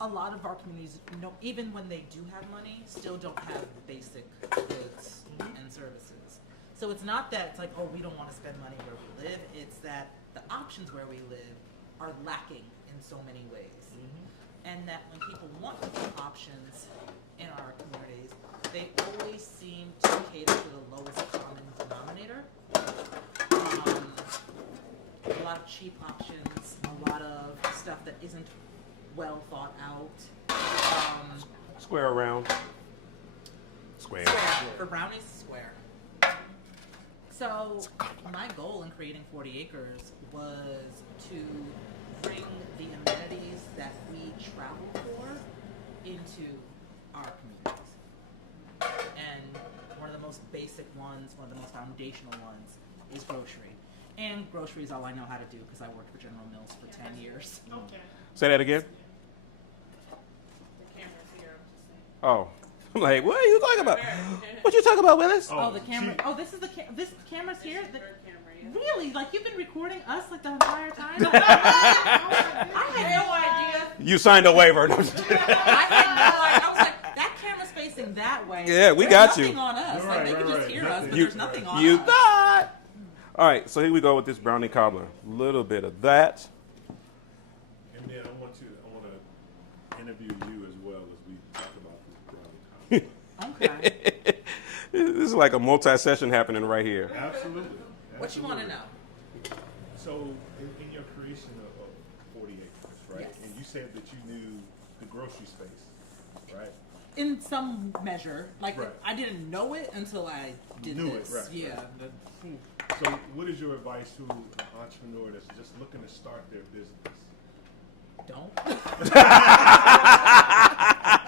a lot of our communities, even when they do have money, still don't have the basic goods and services. So it's not that it's like, oh, we don't want to spend money where we live. It's that the options where we live are lacking in so many ways. And that when people want options in our communities, they always seem to cater to the lowest common denominator. A lot of cheap options, a lot of stuff that isn't well thought out. Square around. Square. Square. For brownies, square. So my goal in creating 40 Acres was to bring the amenities that we travel for into our communities. And one of the most basic ones, one of the most foundational ones, is grocery. And grocery is all I know how to do because I worked for General Mills for 10 years. Okay. Say that again. The camera's here, I'm just saying. Oh. I'm like, what are you talking about? What you talking about, Willis? Oh, the camera. Oh, this is this camera's here. Really? Like you've been recording us like the entire time? I had no idea. You signed a waiver. I had no idea. I was like, that camera's facing that way. Yeah, we There's got you. nothing on us. Like they can just hear us, but You- there's nothing on You us. thought. All right, so here we go with this brownie cobbler. A little bit of that. And then I want to interview you as well as we talk about this brownie cobbler. Okay. This is like a multi-session happening right here. Absolutely. What you want to know? So, in your creation of 40 Acres, right? Yes. And you said that you knew the grocery space, right? In some measure, like Right. I didn't know it until I did Knew it, this. right, Yeah. So, what is your advice to an entrepreneur that's just looking to start their business? Don't.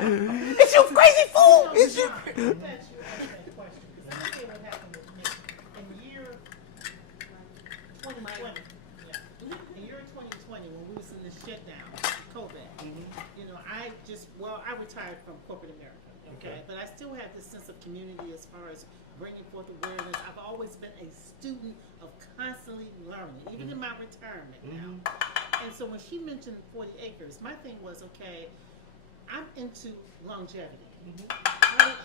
It's you crazy fool! It's you. I'm glad you asked that question because let me tell you what happened with me in year 2020. In year 2020, when we was in the shutdown, COVID. You know, I retired from corporate America. Okay, but I still have this sense of community as far as bringing forth awareness. I've always been a student of constantly learning, even in my retirement now. And so when she mentioned 40 Acres, my thing was, okay, I'm into longevity.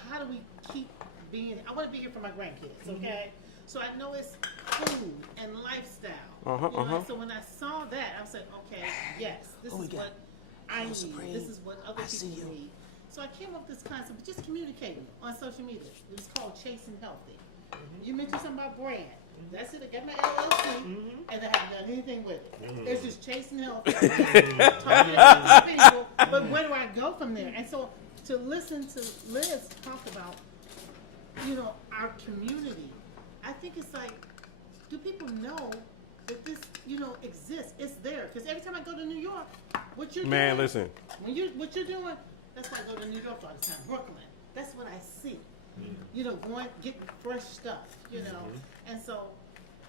How do we keep being, I want to be here for my grandkids, okay? So I know it's food and lifestyle. So when I saw that, I said, okay, yes, this is what I need. This is what other people need. So I came up with this concept of just communicating on social media. It was called Chasing Healthy. You mentioned something about brand. That's it. I got my LLC, and I haven't done anything with it. It's just Chasing Healthy. Talking to people, but where do I go from there? And so to listen to Liz talk about, you know, our community, I think it's like, do people know that this, you know, exists? It's there. Because every time I go to New York, what you're Man, doing, listen. what you're doing, that's why I go to New York all the time, Brooklyn. That's what I see. You know, getting fresh stuff, you know. And so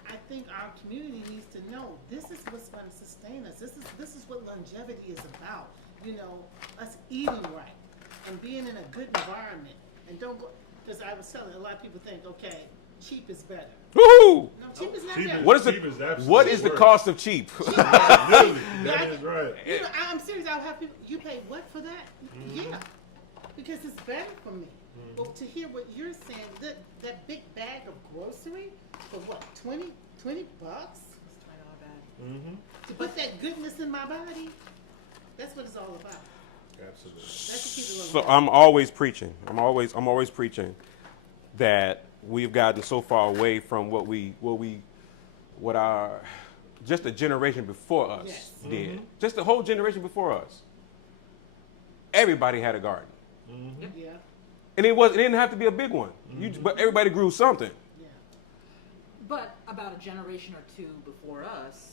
I think our community needs to know this is what's going to sustain us. This is what longevity is about. You know, us eating right and being in a good environment. And don't go, because I was telling a lot of people think, okay, cheap is better. Woohoo! No, cheap is not Cheap better. is- What is cheap is the absolutely what is the worse. cost of cheap? Literally, that is right. You know, I'm serious. I'll have people. You pay what for that? Yeah, because it's better for me. But to hear what you're saying, that big bag of grocery for what, 20 bucks? To put that goodness in my body, that's what it's all about. Absolutely. That's what people So love. I'm always preaching. I'm always preaching that we've gotten so far away from what our just a generation before us Yes. did. Just the whole generation before us. Everybody had a garden, Yeah, and it didn't have to be a big one. But everybody grew something. yeah. But about a generation or two before us,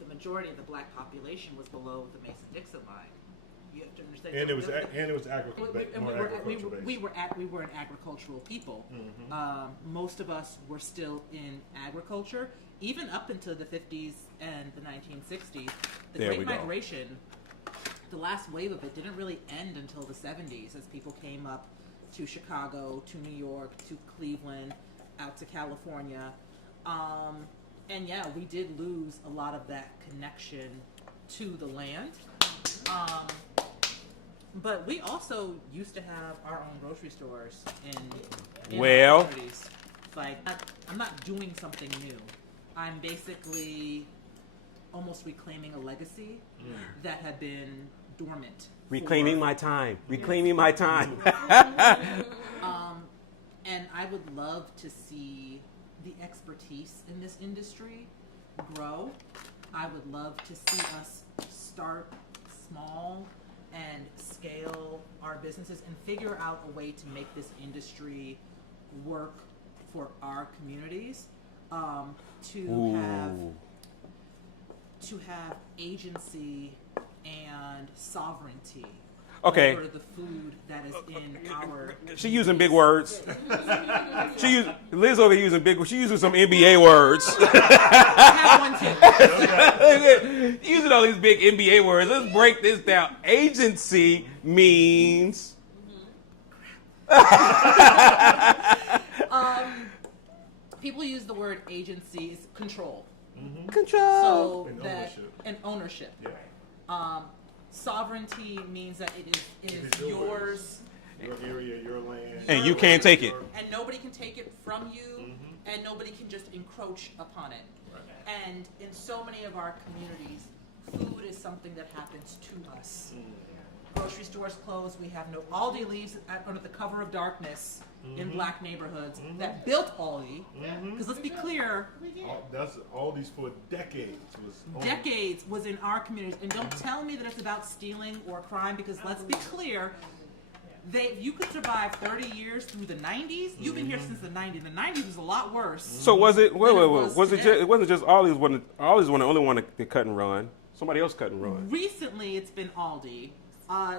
the majority of the black population was below the Mason-Dixon line. You have to understand. And it was We were an agricultural people. Most of us were still in agriculture, even up into the 50s and the 1960s. The There we Great go. Migration, the last wave of it, didn't really end until the 70s as people came up to Chicago, to New York, to Cleveland, out to California. And yeah, we did lose a lot of that connection to the land. But we also used to have our own grocery stores in Well. our communities. Like, I'm not doing something new. I'm basically almost reclaiming a legacy that had been dormant. Reclaiming my time. Reclaiming my time. And I would love to see the expertise in this industry grow. I would love to see us start small and scale our businesses and figure out a way to make this industry work for our communities. To have agency and sovereignty Okay. over the food that is in our. She using big words. Liz over here using big words. She using some NBA words. I have one too. Using all these big NBA words. Let's break this down. Agency means. People use the word agency is control. Control. So And that ownership. and ownership. Yeah. Sovereignty means that it is It is yours, Your area, your land. And you can't take it. and nobody can take it from you, and nobody can just encroach upon it. And in so many of our communities, food is something that happens to us. Grocery stores close. We have no Aldi leaves under the cover of darkness in black neighborhoods that built Aldi. Because let's be clear, That's all these for decades was. decades was in our communities. And don't tell me that it's about stealing or crime, because let's be clear, you could survive 30 years through the 90s. You've been here since the 90s. The 90s was a lot worse. So was it? Wait. Was it? today. It wasn't just Ollie's. Ollie's one the only one that cut and run. Somebody else cut and run. Recently, it's been Aldi.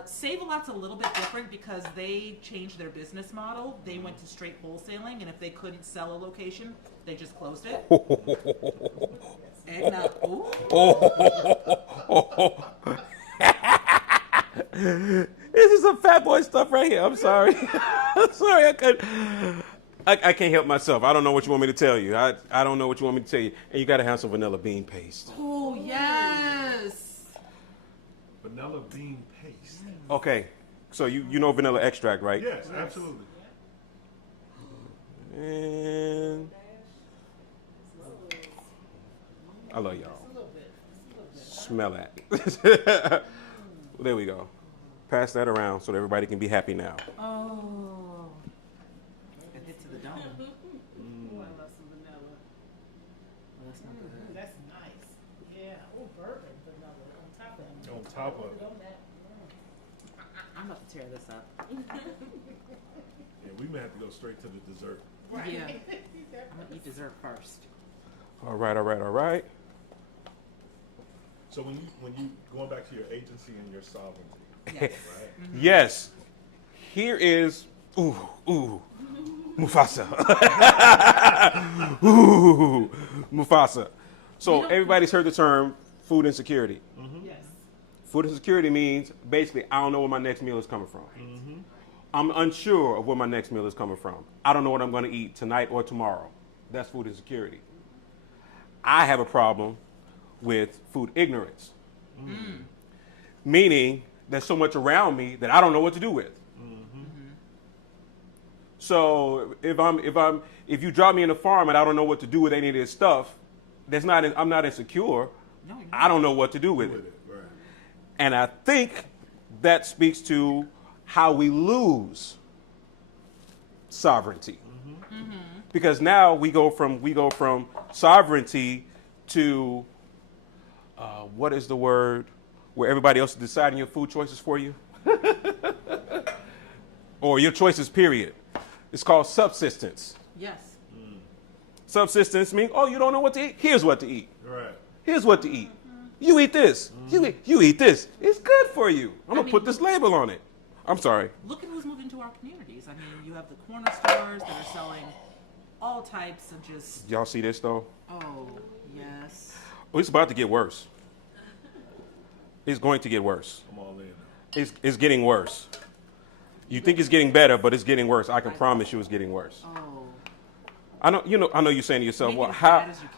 Save-A-Lot's a little bit different because they changed their business model. They went to straight wholesaling, and if they couldn't sell a location, they just closed it. And This is some fat boy stuff right here. I'm sorry. I'm sorry. I can't help myself. I don't know what you want me to tell you. I don't know what you want me to tell you. And you got to have some vanilla bean paste. oh yes. Vanilla bean paste. Okay. So you know vanilla extract, right? Yes, absolutely. And I love y'all. Smell that. There we go. Pass that around so that everybody can be happy now. Oh. And hit to the dome. Oh, I love some vanilla. Oh, that's not good. That's nice. Yeah. Oh, bourbon vanilla on top of it. On top of it. I'm about to tear this up. Yeah, we may have to go straight to the dessert. Yeah. I'm gonna eat dessert first. All right. So when you going back to your agency and your sovereignty, Yes. right? Yes. Here is Mufasa. Mufasa. So everybody's heard the term food insecurity. Yes. Food insecurity means basically I don't know where my next meal is coming from. I'm unsure of where my next meal is coming from. I don't know what I'm going to eat tonight or tomorrow. That's food insecurity. I have a problem with food ignorance, meaning there's so much around me that I don't know what to do with. So if you drop me in a farm and I don't know what to do with any of this stuff, I'm not insecure. No, you're I don't know what to do with it. Right. And I think that speaks to how we lose sovereignty. Because now we go from sovereignty to what is the word where everybody else is deciding your food choices for you? Or your choices, period. It's called subsistence. Yes. Subsistence means, oh, you don't know what to eat? Here's what to eat. Right. Here's what to eat. You eat this. You eat this. It's good for you. I'm going to put this label on it. I'm sorry. Look at who's moving to our communities. I mean, you have the corner stores that are selling all types of just, Y'all see this, though? oh, yes. Oh, it's about to get worse. It's going to get worse. I'm all in. It's getting worse. You think it's getting better, but it's getting worse. I can promise you it's getting worse. Oh. I know you're saying to yourself, Make well, it as how bad as you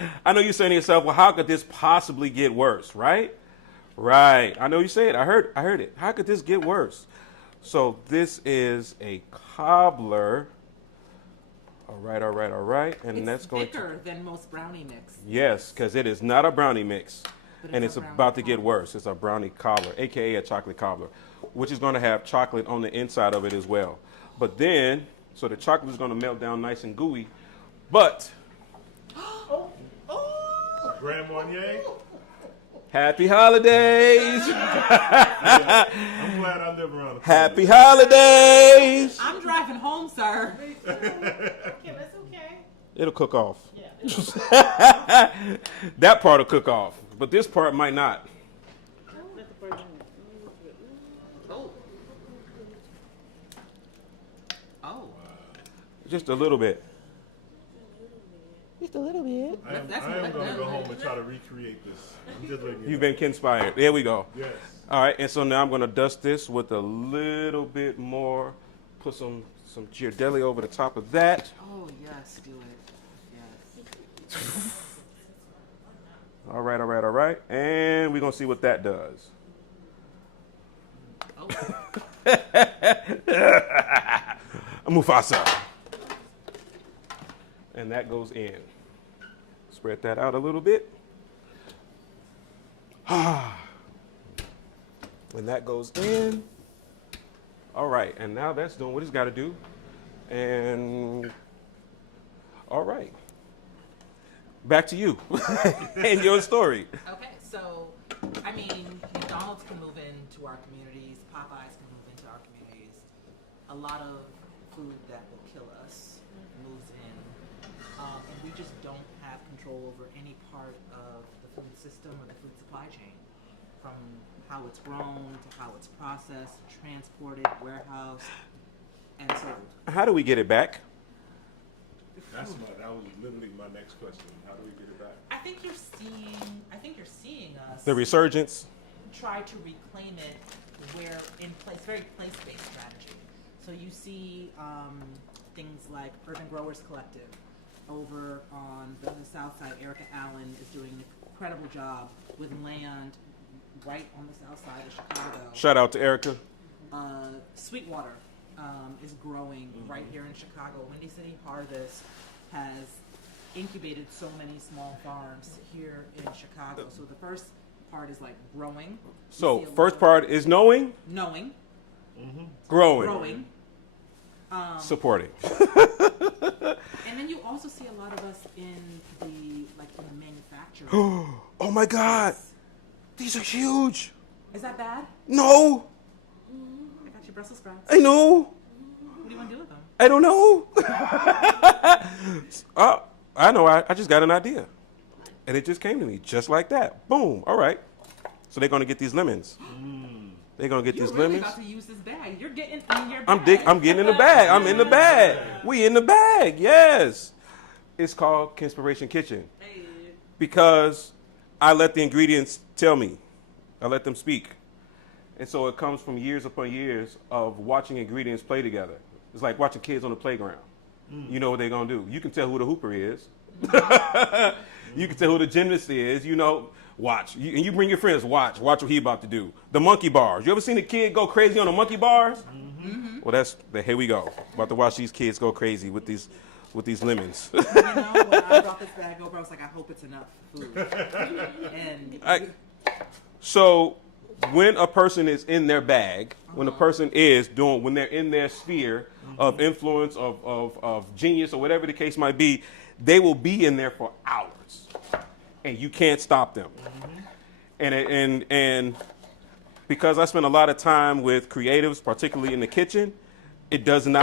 can. I know you're saying to yourself, well, how could this possibly get worse, right? Right. I know you say it. I heard it. How could this get worse? So this is a cobbler. All right. And It's that's going thicker than most brownie mix. Yes, because it is not a brownie mix. But And it's it's a brownie about to get cobbler. worse. It's a brownie cobbler, aka a chocolate cobbler, which is going to have chocolate on the inside of it as well. But then, so the chocolate is going to melt down nice and gooey. But Grand Marnier? happy holidays! I'm glad I live around the corner. Happy holidays! I'm driving home, sir. Okay, that's okay. It'll cook off. Yeah. That part will cook off, but this part might not. Let the bird Oh. Oh. Just a little bit. Just a little bit. I am That's going to not- go home and try to recreate this. I'm just letting you You've know. been Kenspired. There we go. Yes. All right, and so now I'm going to dust this with a little bit more. Put some Ghirardelli over the top of that. Oh, yes, do it. Yes. All right. And we're going to see what that does. Oh. Mufasa. And that goes in. Spread that out a little bit. And that goes in. All right, and now that's doing what it's got to do. And all right. Back to you and your story. Okay, so, I mean, McDonald's can move into our communities, Popeyes can move into our communities. A lot of food that will kill us moves in. And we just don't have control over any part of the food system or the food supply chain. From how it's grown to how it's processed, transported, warehoused, and sold. How do we get it back? That was literally my next question. How do we get it back? I think you're seeing us The resurgence? try to reclaim it where in place, very place-based strategy. So you see things like Urban Growers Collective over on the south side. Erica Allen is doing an incredible job with land right on the south side of Chicago. Shout out to Erica. Sweetwater is growing right here in Chicago. Windy City Harvest has incubated so many small farms here in Chicago. So the first part is like growing. You So see a first lot part is knowing, of knowing, growing, supporting. and then you also see a lot of us in the manufacturing. Oh my God, these are huge. Is that bad? No, I got your Brussels sprouts. I know. What do you want to do with them? I don't know. I know. I just got an idea, and it just came to me just like that. Boom. All right. So they're gonna get these lemons. They're gonna get You're these really lemons. about to use this bag. You're getting in your bag. I'm getting in the bag. I'm in the bag. We in the bag. Yes. It's called Kenspiration Kitchen because I let the ingredients tell me. I let them speak. And so it comes from years upon years of watching ingredients play together. It's like watching kids on the playground. You know what they're going to do. You can tell who the hooper is. You can tell who the gymnast is, you know. Watch. And you bring your friends, watch what he about to do. The monkey bars. You ever seen a kid go crazy on the monkey bars? Mm-hmm. Well, here we go. About to watch these kids go crazy with these lemons. You know, when I brought this bag over, I was like, I hope it's enough food. And so when a person is in their bag, when they're in their sphere of influence, of genius, or whatever the case might be, they will be in there for hours, and you can't stop them. And because I spend a lot of time with creatives, particularly in the kitchen, it doesn't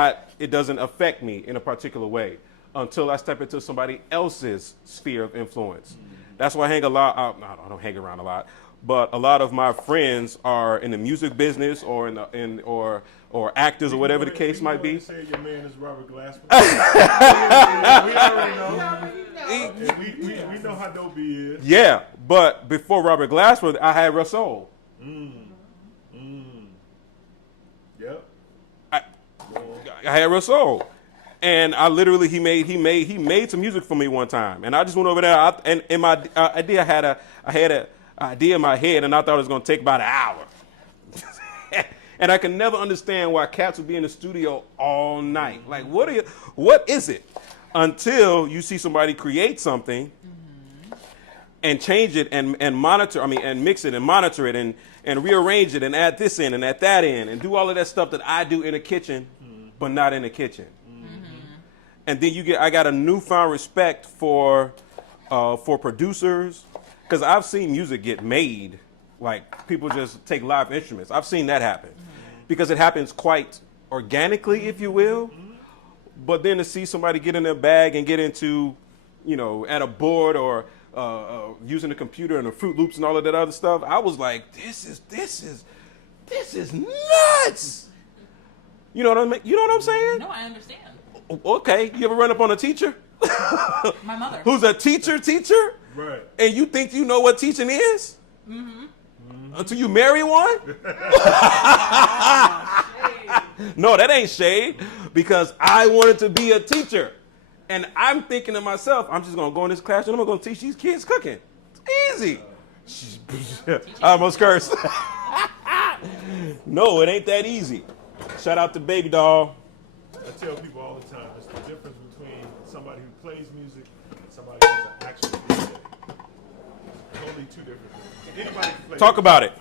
affect me in a particular way until I step into somebody else's sphere of influence. That's why I hang a lot. I don't hang around a lot, but a lot of my friends are in the music business or or actors or whatever the case might be. Say your man is Robert Glassman. We already know. We know how dope he is. Yeah, but before Robert Glassman, I had Russell. Yep. I had Russell, and I literally he made some music for me one time, and I just went over there and in my idea I had a idea in my head, and I thought it was going to take about an hour. And I can never understand why cats would be in the studio all night. Like, what is it? Until you see somebody create something and change it and mix it and monitor it and rearrange it and add this in and add that in and do all of that stuff that I do in the kitchen, but not in the kitchen. And then I got a newfound respect for producers, because I've seen music get made, like people just take live instruments. I've seen that happen because it happens quite organically, if you will. But then to see somebody get in their bag and get into, at a board or using the computer and the Fruit Loops and all of that other stuff, I was like, this is nuts. You know what I'm saying? no, I understand. Okay, you ever run up on a teacher? My mother. Who's a teacher? Right. And you think you know what teaching is? Until you marry one? No, that ain't shade, because I wanted to be a teacher. And I'm thinking to myself, I'm just going to go in this classroom, I'm going to teach these kids cooking. It's easy. I almost cursed. No, it ain't that easy. Shout out to Baby Doll. I tell people all the time, it's the difference between somebody who plays music and somebody who's an actual DJ. Totally two different things. Anybody can play Talk music. about it.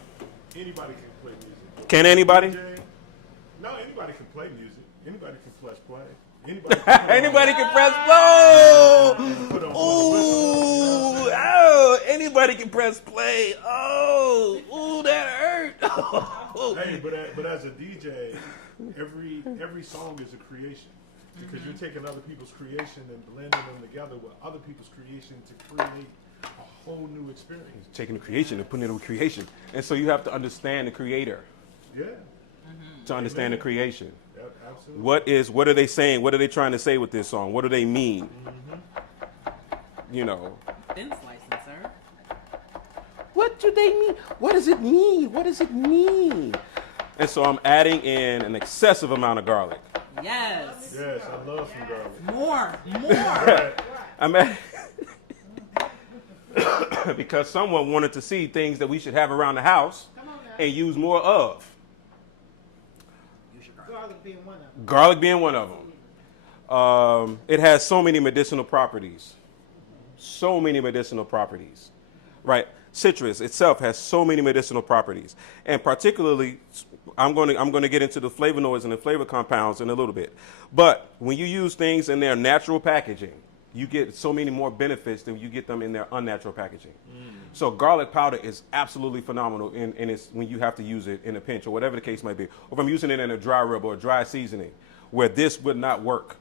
Anybody can play music. Can anybody? DJ, no, anybody can play music. Anybody can flesh play. Anybody can put Anybody on, can press play. put on Oh, anybody can press play. Oh, that hurt. Hey, but as a DJ, every song is a creation, because you're taking other people's creation and blending them together with other people's creation to create a whole new experience. Taking the creation and putting it with creation. And so you have to understand the creator Yeah. to understand the creation. Yep, absolutely. What are they saying? What are they trying to say with this song? What do they mean? Thin slicing, sir. What do they mean? What does it mean? What does it mean? And so I'm adding in an excessive amount of garlic. Yes. Yes, I love some garlic. More. Right. I'm adding because someone wanted to see things that we should have around the house and use more of. Garlic being one of them. Garlic being one of them. It has so many medicinal properties. So many medicinal properties, right? Citrus itself has so many medicinal properties, and particularly, I'm going to get into the flavonoids and the flavor compounds in a little bit. But when you use things in their natural packaging, you get so many more benefits than you get them in their unnatural packaging. So garlic powder is absolutely phenomenal, and it's when you have to use it in a pinch or whatever the case might be. Or if I'm using it in a dry rub or a dry seasoning, where this would not work.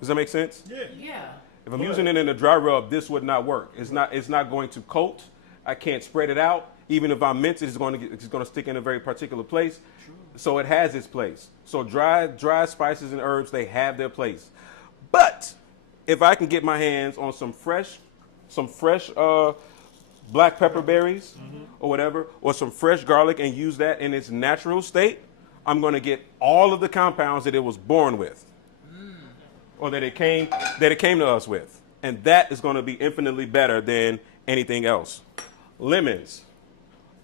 Does that make sense? Yeah. If I'm using it in a dry rub, this would not work. It's not going to coat. I can't spread it out. Even if I mince it, it's going to stick in a very particular place. True. So it has its place. So dry spices and herbs, they have their place. But if I can get my hands on some fresh black pepper berries or whatever, or some fresh garlic and use that in its natural state, I'm going to get all of the compounds that it was born with, or that it came to us with, and that is going to be infinitely better than anything else. Lemons,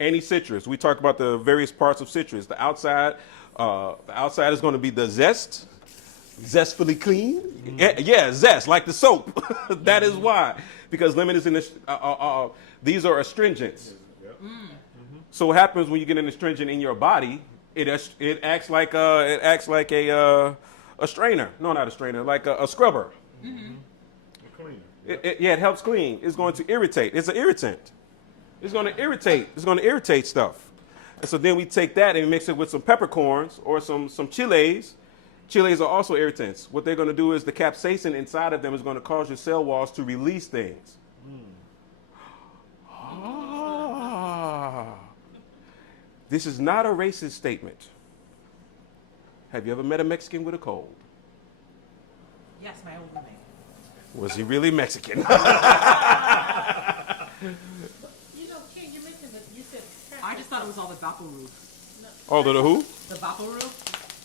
any citrus. We talked about the various parts of citrus. The outside is going to be the zest, zestfully clean. Yeah, zest, like the soap. That is why, because lemon is in this. These are astringents. So what happens when you get an astringent in your body? It acts like a strainer. No, not a strainer. Like a scrubber. It helps clean. It's going to irritate. It's an irritant. It's going to irritate. It's going to irritate stuff. And so then we take that and mix it with some peppercorns or some chiles. Chiles are also irritants. What they're going to do is the capsaicin inside of them is going to cause your cell walls to release things. This is not a racist statement. Have you ever met a Mexican with a cold? Yes, my old roommate. Was he really Mexican? You know, Ken, you mentioned that you said. I just thought it was all the Vapo rub. Oh, the who? The Vapo rub?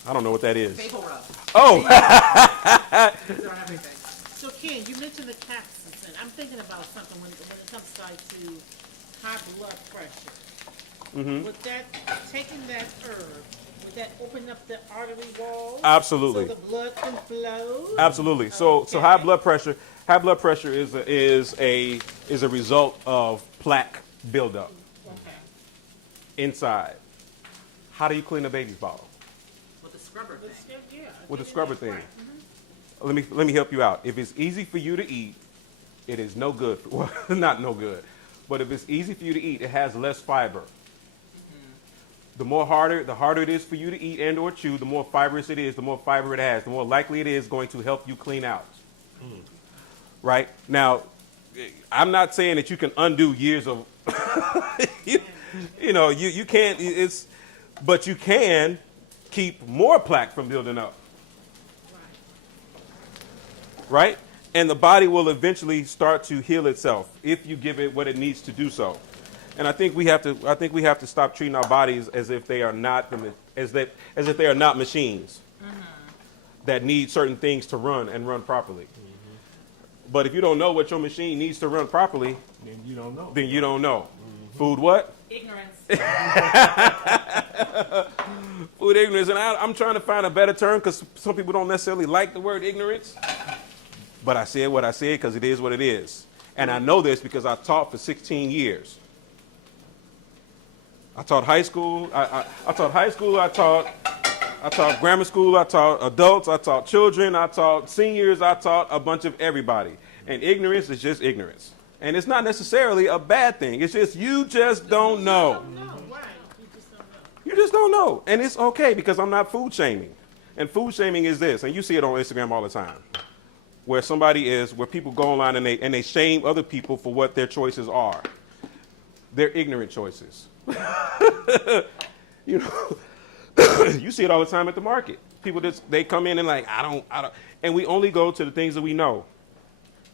I don't know what that is. Vapo rub. Oh! They don't have anything. So Ken, you mentioned the capsaicin. I'm thinking about something when it comes to high blood pressure. With that, taking that herb, would that open up the artery walls? Absolutely. So the blood can flow? Absolutely. So high blood pressure is a result of plaque buildup inside. How do you clean a baby's bottle? With the scrubber thing. With the scrubber thing. Let me help you out. If it's easy for you to eat, it is no good. Well, not no good. But if it's easy for you to eat, it has less fiber. The harder it is for you to eat and or chew, the more fibrous it is, the more fiber it has, the more likely it is going to help you clean out. Right? Now, I'm not saying that you can undo years of, you can't, but you can keep more plaque from building up. Right? And the body will eventually start to heal itself if you give it what it needs to do so. And I think we have to stop treating our bodies as if they are not as if they are not machines that need certain things to run and run properly. But if you don't know what your machine needs to run properly, Then you don't know. then you don't know. Food what? Ignorance. Food ignorance. And I'm trying to find a better term because some people don't necessarily like the word ignorance. But I said what I said because it is what it is. And I know this because I taught for 16 years. I taught high school. I taught high school. I taught grammar school. I taught adults. I taught children. I taught seniors. I taught a bunch of everybody. And ignorance is just ignorance. And it's not necessarily a bad thing. It's just you just don't know. You just don't know. And it's okay because I'm not food shaming. And food shaming is this, and you see it on Instagram all the time, where people go online and they shame other people for what their choices are. They're ignorant choices. You see it all the time at the market. People they come in and like, I don't, and we only go to the things that we know.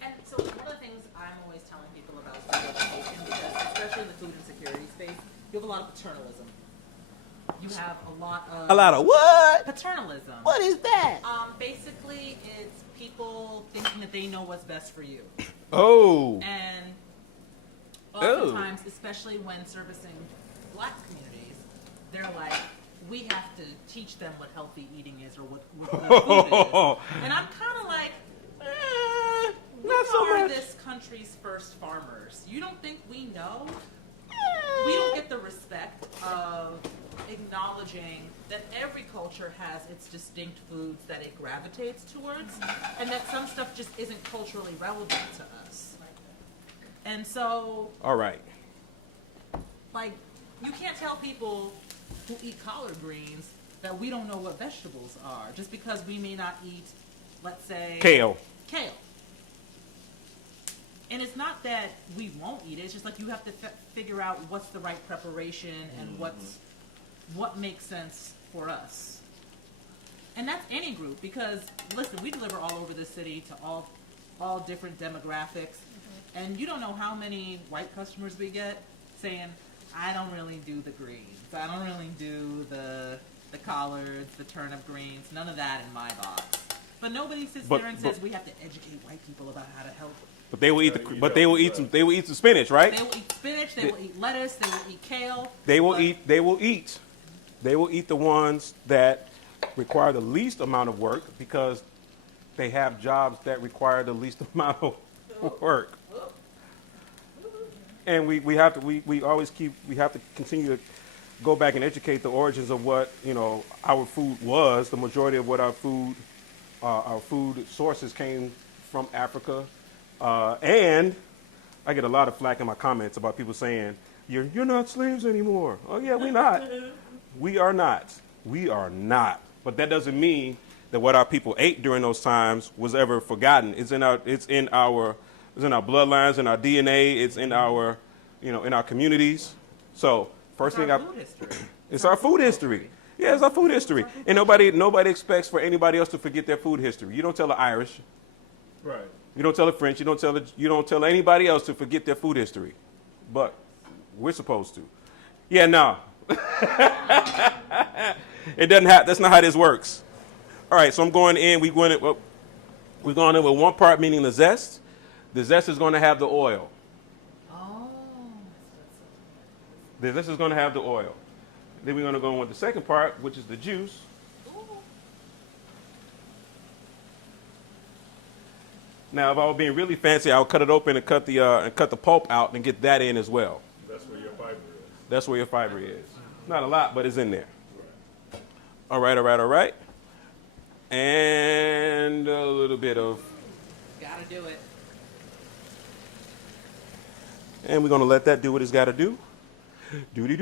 And so one of the things I'm always telling people about food education, because especially in the food insecurity space, you have a lot of paternalism. You have a lot of what? paternalism. What is that? Basically, it's people thinking that they know what's best for you. Oh. And oftentimes, especially when servicing Black communities, they're like, we have to teach them what healthy eating is or what good food is. And I'm kind of like, we not so are much. this country's first farmers. You don't think we know? We don't get the respect of acknowledging that every culture has its distinct foods that it gravitates towards, and that some stuff just isn't culturally relevant to us. And so, All right. like, you can't tell people who eat collard greens that we don't know what vegetables are, just because we may not eat, let's say, Kale. And it's not that we won't eat it, it's just like you have to figure out what's the right preparation and what makes sense for us. And that's any group, because listen, we deliver all over the city to all different demographics. And you don't know how many white customers we get saying, I don't really do the greens. I don't really do the collards, the turnip greens, none of that in my box. But nobody sits there and says we have to educate white people about how to help. But they will eat they will eat some spinach, right? They will eat spinach, they will eat lettuce, they will eat kale. They will eat the ones that require the least amount of work because they have jobs that require the least amount of work. And we have to continue to go back and educate the origins of what, our food was. The majority of what our food sources came from Africa. And I get a lot of flack in my comments about people saying, you're not slaves anymore. Oh yeah, we're not. We are not. We are not. But that doesn't mean that what our people ate during those times was ever forgotten. It's in our bloodlines, in our DNA, it's in our, in our communities. So first thing it's our food history. Yeah, it's our food history. And nobody expects for anybody else to forget their food history. You don't tell the Irish. Right. You don't tell the French. You don't tell anybody else to forget their food history. But we're supposed to. Yeah, no. It doesn't have. That's not how this works. All right, so I'm going in. We're going in with 1 part, meaning the zest. The zest is going to have the oil. Oh. The zest is going to have the oil. Then we're going to go in with the second part, which is the juice. Now, if I were being really fancy, I would cut it open and cut the pulp out and get that in as well. That's where your fiber is. That's where your fiber is. Not a lot, but it's in there. All right. And a little bit of. Gotta do it. And we're gonna let that do what it's gotta do. Do. And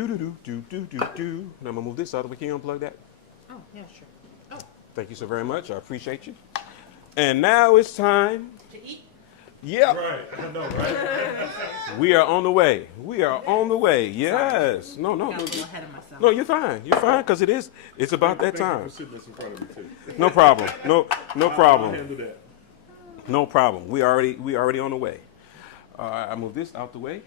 I'm gonna move this out of the way. Can you unplug that? Oh, yeah, sure. Oh. Thank you so very much. I appreciate you. And now it's time To eat. Yep. Right. I know, right? We are on the way. Yes. No. Got a little ahead of myself. No, you're fine. Because it's about that time. I'm sitting this in front of me too. No problem. No I'll problem. handle that. No problem. We already on the way. I move this out the way.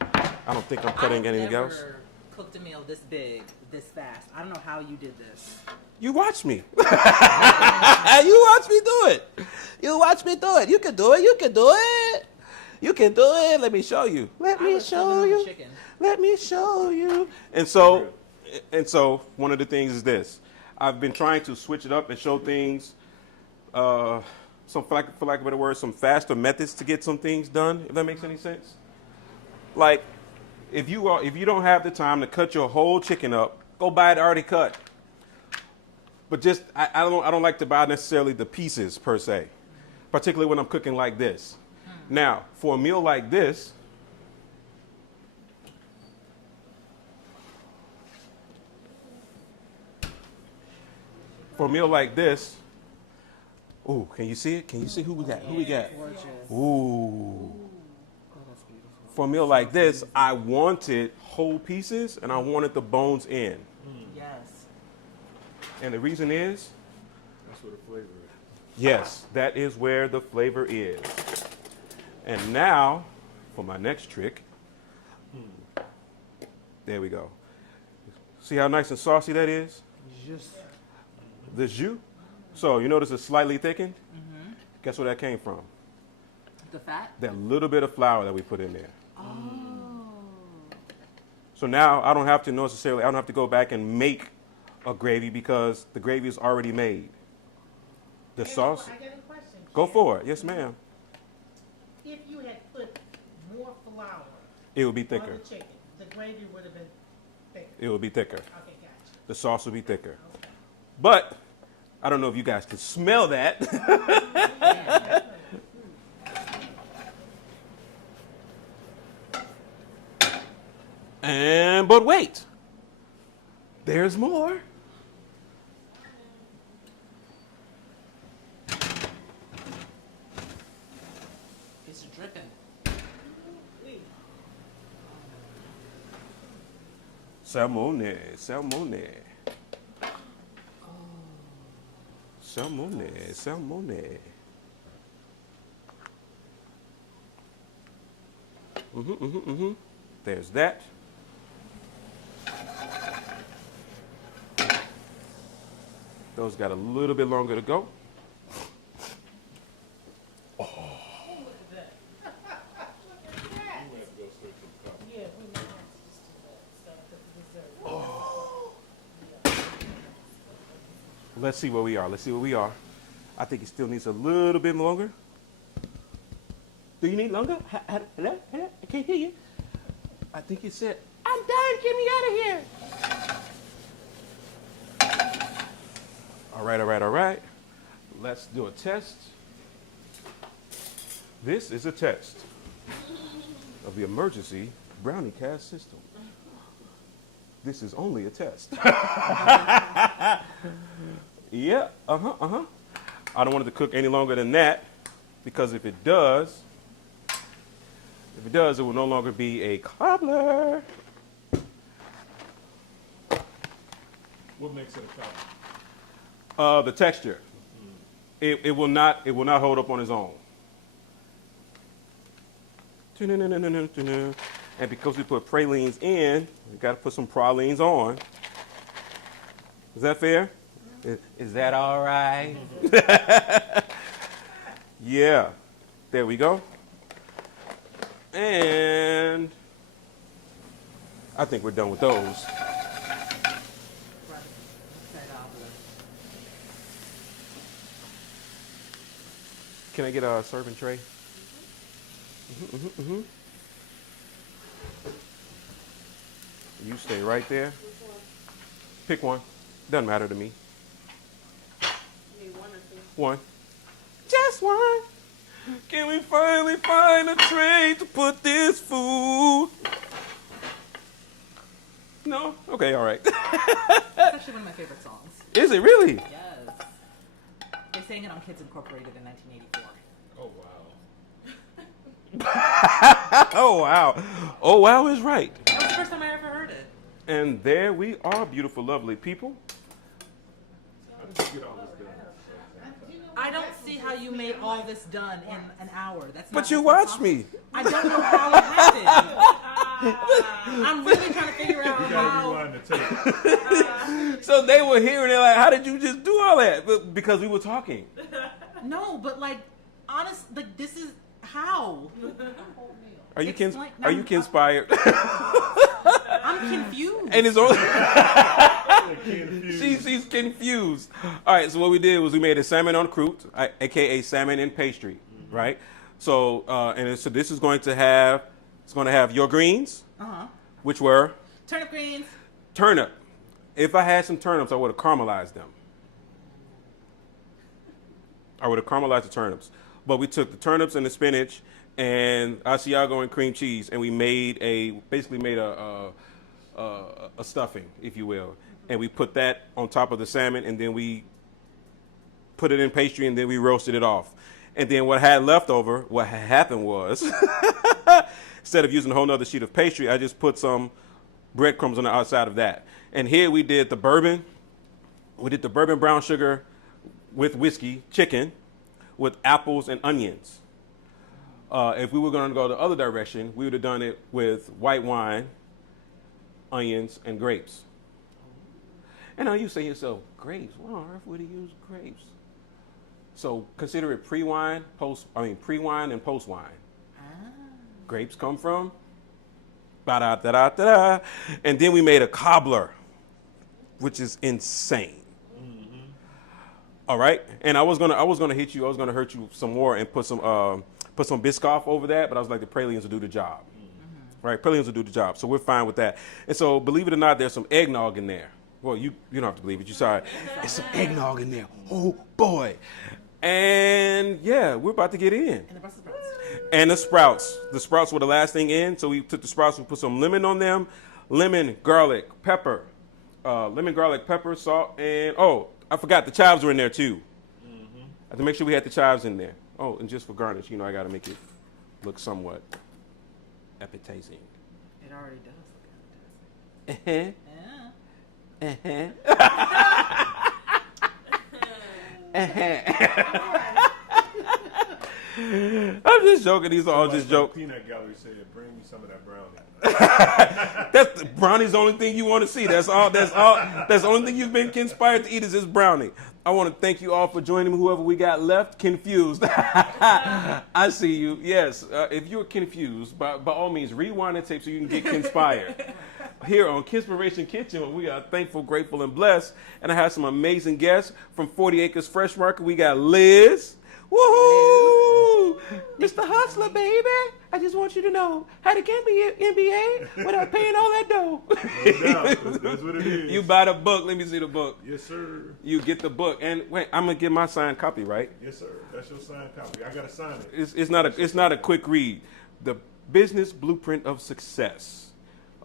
I don't think I'm cutting anything else. I've never cooked a meal this big, this fast. I don't know how you did this. You watch me. You watch me do it. You can do it. Let me show you. Let me show you. And so one of the things is this. I've been trying to switch it up and show things, for lack of a better word, some faster methods to get some things done, if that makes any sense. Like, if you don't have the time to cut your whole chicken up, go buy it already cut. But just I don't like to buy necessarily the pieces per se, particularly when I'm cooking like this. Now, for a meal like this, ooh, can you see it? Can you see who we got? Ooh. For a meal like this, I wanted whole pieces and I wanted the bones in. Yes. And the reason is? That's where the flavor is. Yes, that is where the flavor is. And now, for my next trick. There we go. See how nice and saucy that is? The jus. So you notice it's slightly thickened? Mm-hmm. Guess where that came from? The fat? That little bit of flour that we put in there. Oh. So now I don't have to go back and make a gravy because the gravy is already made. The sauce. I got a question. Go for it. Yes, ma'am. If you had put more flour It would be on thicker. the chicken, the gravy would have been thicker. It would be thicker. Okay, gotcha. The sauce would be thicker. Okay. But I don't know if you guys can smell that. But wait. There's more. It's dripping. Salmone. There's that. Those got a little bit longer to go. Let's see where we are. Let's see where we are. I think it still needs a little bit longer. Do you need longer? Hello? Hello? I can't hear you. I think it said, I'm done. Get me out of here. All right, all right, all right. Let's do a test. This is a test of the emergency brownie cast system. This is only a test. Yeah, I don't want it to cook any longer than that, because if it does, it will no longer be a cobbler. What makes it a cobbler? The texture. It will not hold up on its own. And because we put pralines in, we got to put some pralines on. Is that fair? Is that all right? Yeah. There we go. And I think we're done with those. Can I get a serving tray? You stay right there. Pick one. Doesn't matter to me. You need one or two? One. Just one. Can we finally find a tray to put this food? No? Okay, all right. It's actually one of my favorite songs. Is it really? Yes. They sang it on Kids Incorporated in 1984. Oh, wow. Oh, wow. Oh, wow is right. That was the first time I ever heard it. And there we are, beautiful, lovely people. How did you get all this done? I don't see how you made all this done in an hour. That's But not you what's watched possible. me. I don't know how it happened. I'm really trying to figure out You gotta how. rewind the tape. So they were here and they're like, how did you just do all that? But because we were talking. No, but like, honest, like this is how. Are you Explain- are you Kenspired? I'm confused. And it's only she's confused. All right, so what we did was we made a salmon en croûte, aka salmon in pastry, right? So so this is going to have your greens, which were Turnip greens. turnip. If I had some turnips, I would have caramelized them. I would have caramelized the turnips, but we took the turnips and the spinach and Asiago and cream cheese, and we basically made a stuffing, if you will, and we put that on top of the salmon, and then we put it in pastry, and then we roasted it off. And then what had happened was, instead of using a whole nother sheet of pastry, I just put some breadcrumbs on the outside of that. And here we did the bourbon. We did the bourbon brown sugar with whiskey, chicken, with apples and onions. If we were going to go the other direction, we would have done it with white wine, onions, and grapes. And now you say to yourself, grapes? What on earth would he use grapes? So consider it pre-wine and post-wine. Grapes come from ba-da-da-da-da-da. And then we made a cobbler, which is insane. All right? And I was gonna hit you, I was gonna hurt you some more and put some Biscoff over that, but I was like, the pralines will do the job. Right? Pralines will do the job. So we're fine with that. And so believe it or not, there's some eggnog in there. Well, you don't have to believe it, you saw it. There's some eggnog in there. Oh boy. And yeah, we're about to get in. And the Brussels sprouts. And the sprouts. The sprouts were the last thing in. So we took the sprouts, we put some lemon on them. Lemon, garlic, pepper. Salt, and I forgot the chives were in there too. I had to make sure we had the chives in there. Oh, and just for garnish, I got to make it look somewhat appetizing. It already does look appetizing. Yeah. I'm just joking. These are all just jokes. Peanut Gallery said, bring me some of that brownie. That's the brownie's the only thing you want to see. That's all. That's the only thing you've been inspired to eat is this brownie. I want to thank you all for joining me. Whoever we got left, confused. I see you. Yes, if you're confused, by all means, rewind the tape so you can get Kenspired. Here on Kenspiration Kitchen, we are thankful, grateful, and blessed. And I have some amazing guests from 40 Acres Fresh Market. We got Liz. Woohoo! Mr. Hustler, baby. I just want you to know how to get me NBA without paying all that dough. No doubt. That's what it is. You buy the book. Let me see the book. Yes, sir. You get the book. And wait, I'm going to get my signed copy, right? Yes, sir. That's your signed copy. I got to sign it. It's not a quick read. The Business Blueprint of Success.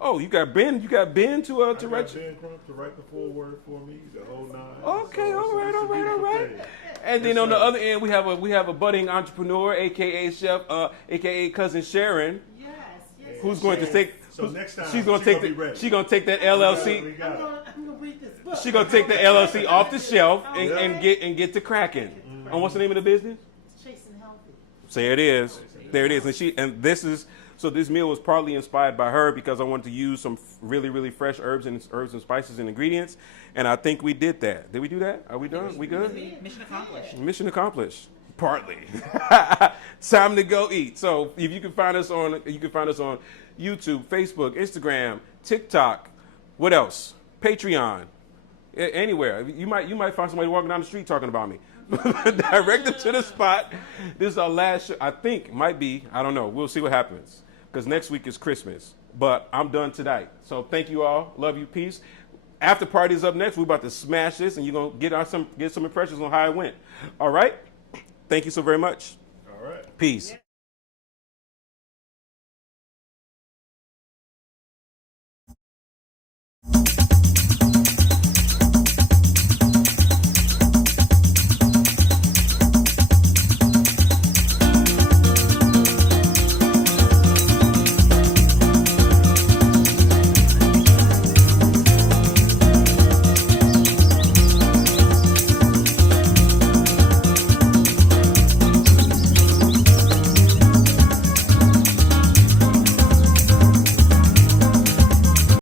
Oh, you got Ben to I write. got Ben Crump to write the foreword for me, the whole nine. Okay, So all it's a beautiful right. thing. And then Yes, on the sir. other end, we have a budding entrepreneur, aka chef, aka cousin Sharon, Yes, yes. who's going to take. So next time, she's gonna she take gonna be ready. She's gonna take that We LLC. got it. I'm gonna read this book. She's gonna take the LLC off the shelf Yeah. and get to cracking. And what's the name of the business? Chasing healthy. So there it is. There it is. And this meal was partly inspired by her because I wanted to use some really fresh herbs and spices and ingredients, and I think we did that. Did we do that? Are we done? We good? Mission accomplished. Mission accomplished. Partly. Time to go eat. So if you can find us on YouTube, Facebook, Instagram, TikTok. What else? Patreon. Anywhere. You might find somebody walking down the street talking about me. Direct them to the spot. This is our last show. I think might be. I don't know. We'll see what happens. Because next week is Christmas. But I'm done tonight. So thank you all. Love you. Peace. After party is up next. We're about to smash this, and you're gonna get some impressions on how it went. All right. Thank you so very much. All right. Peace.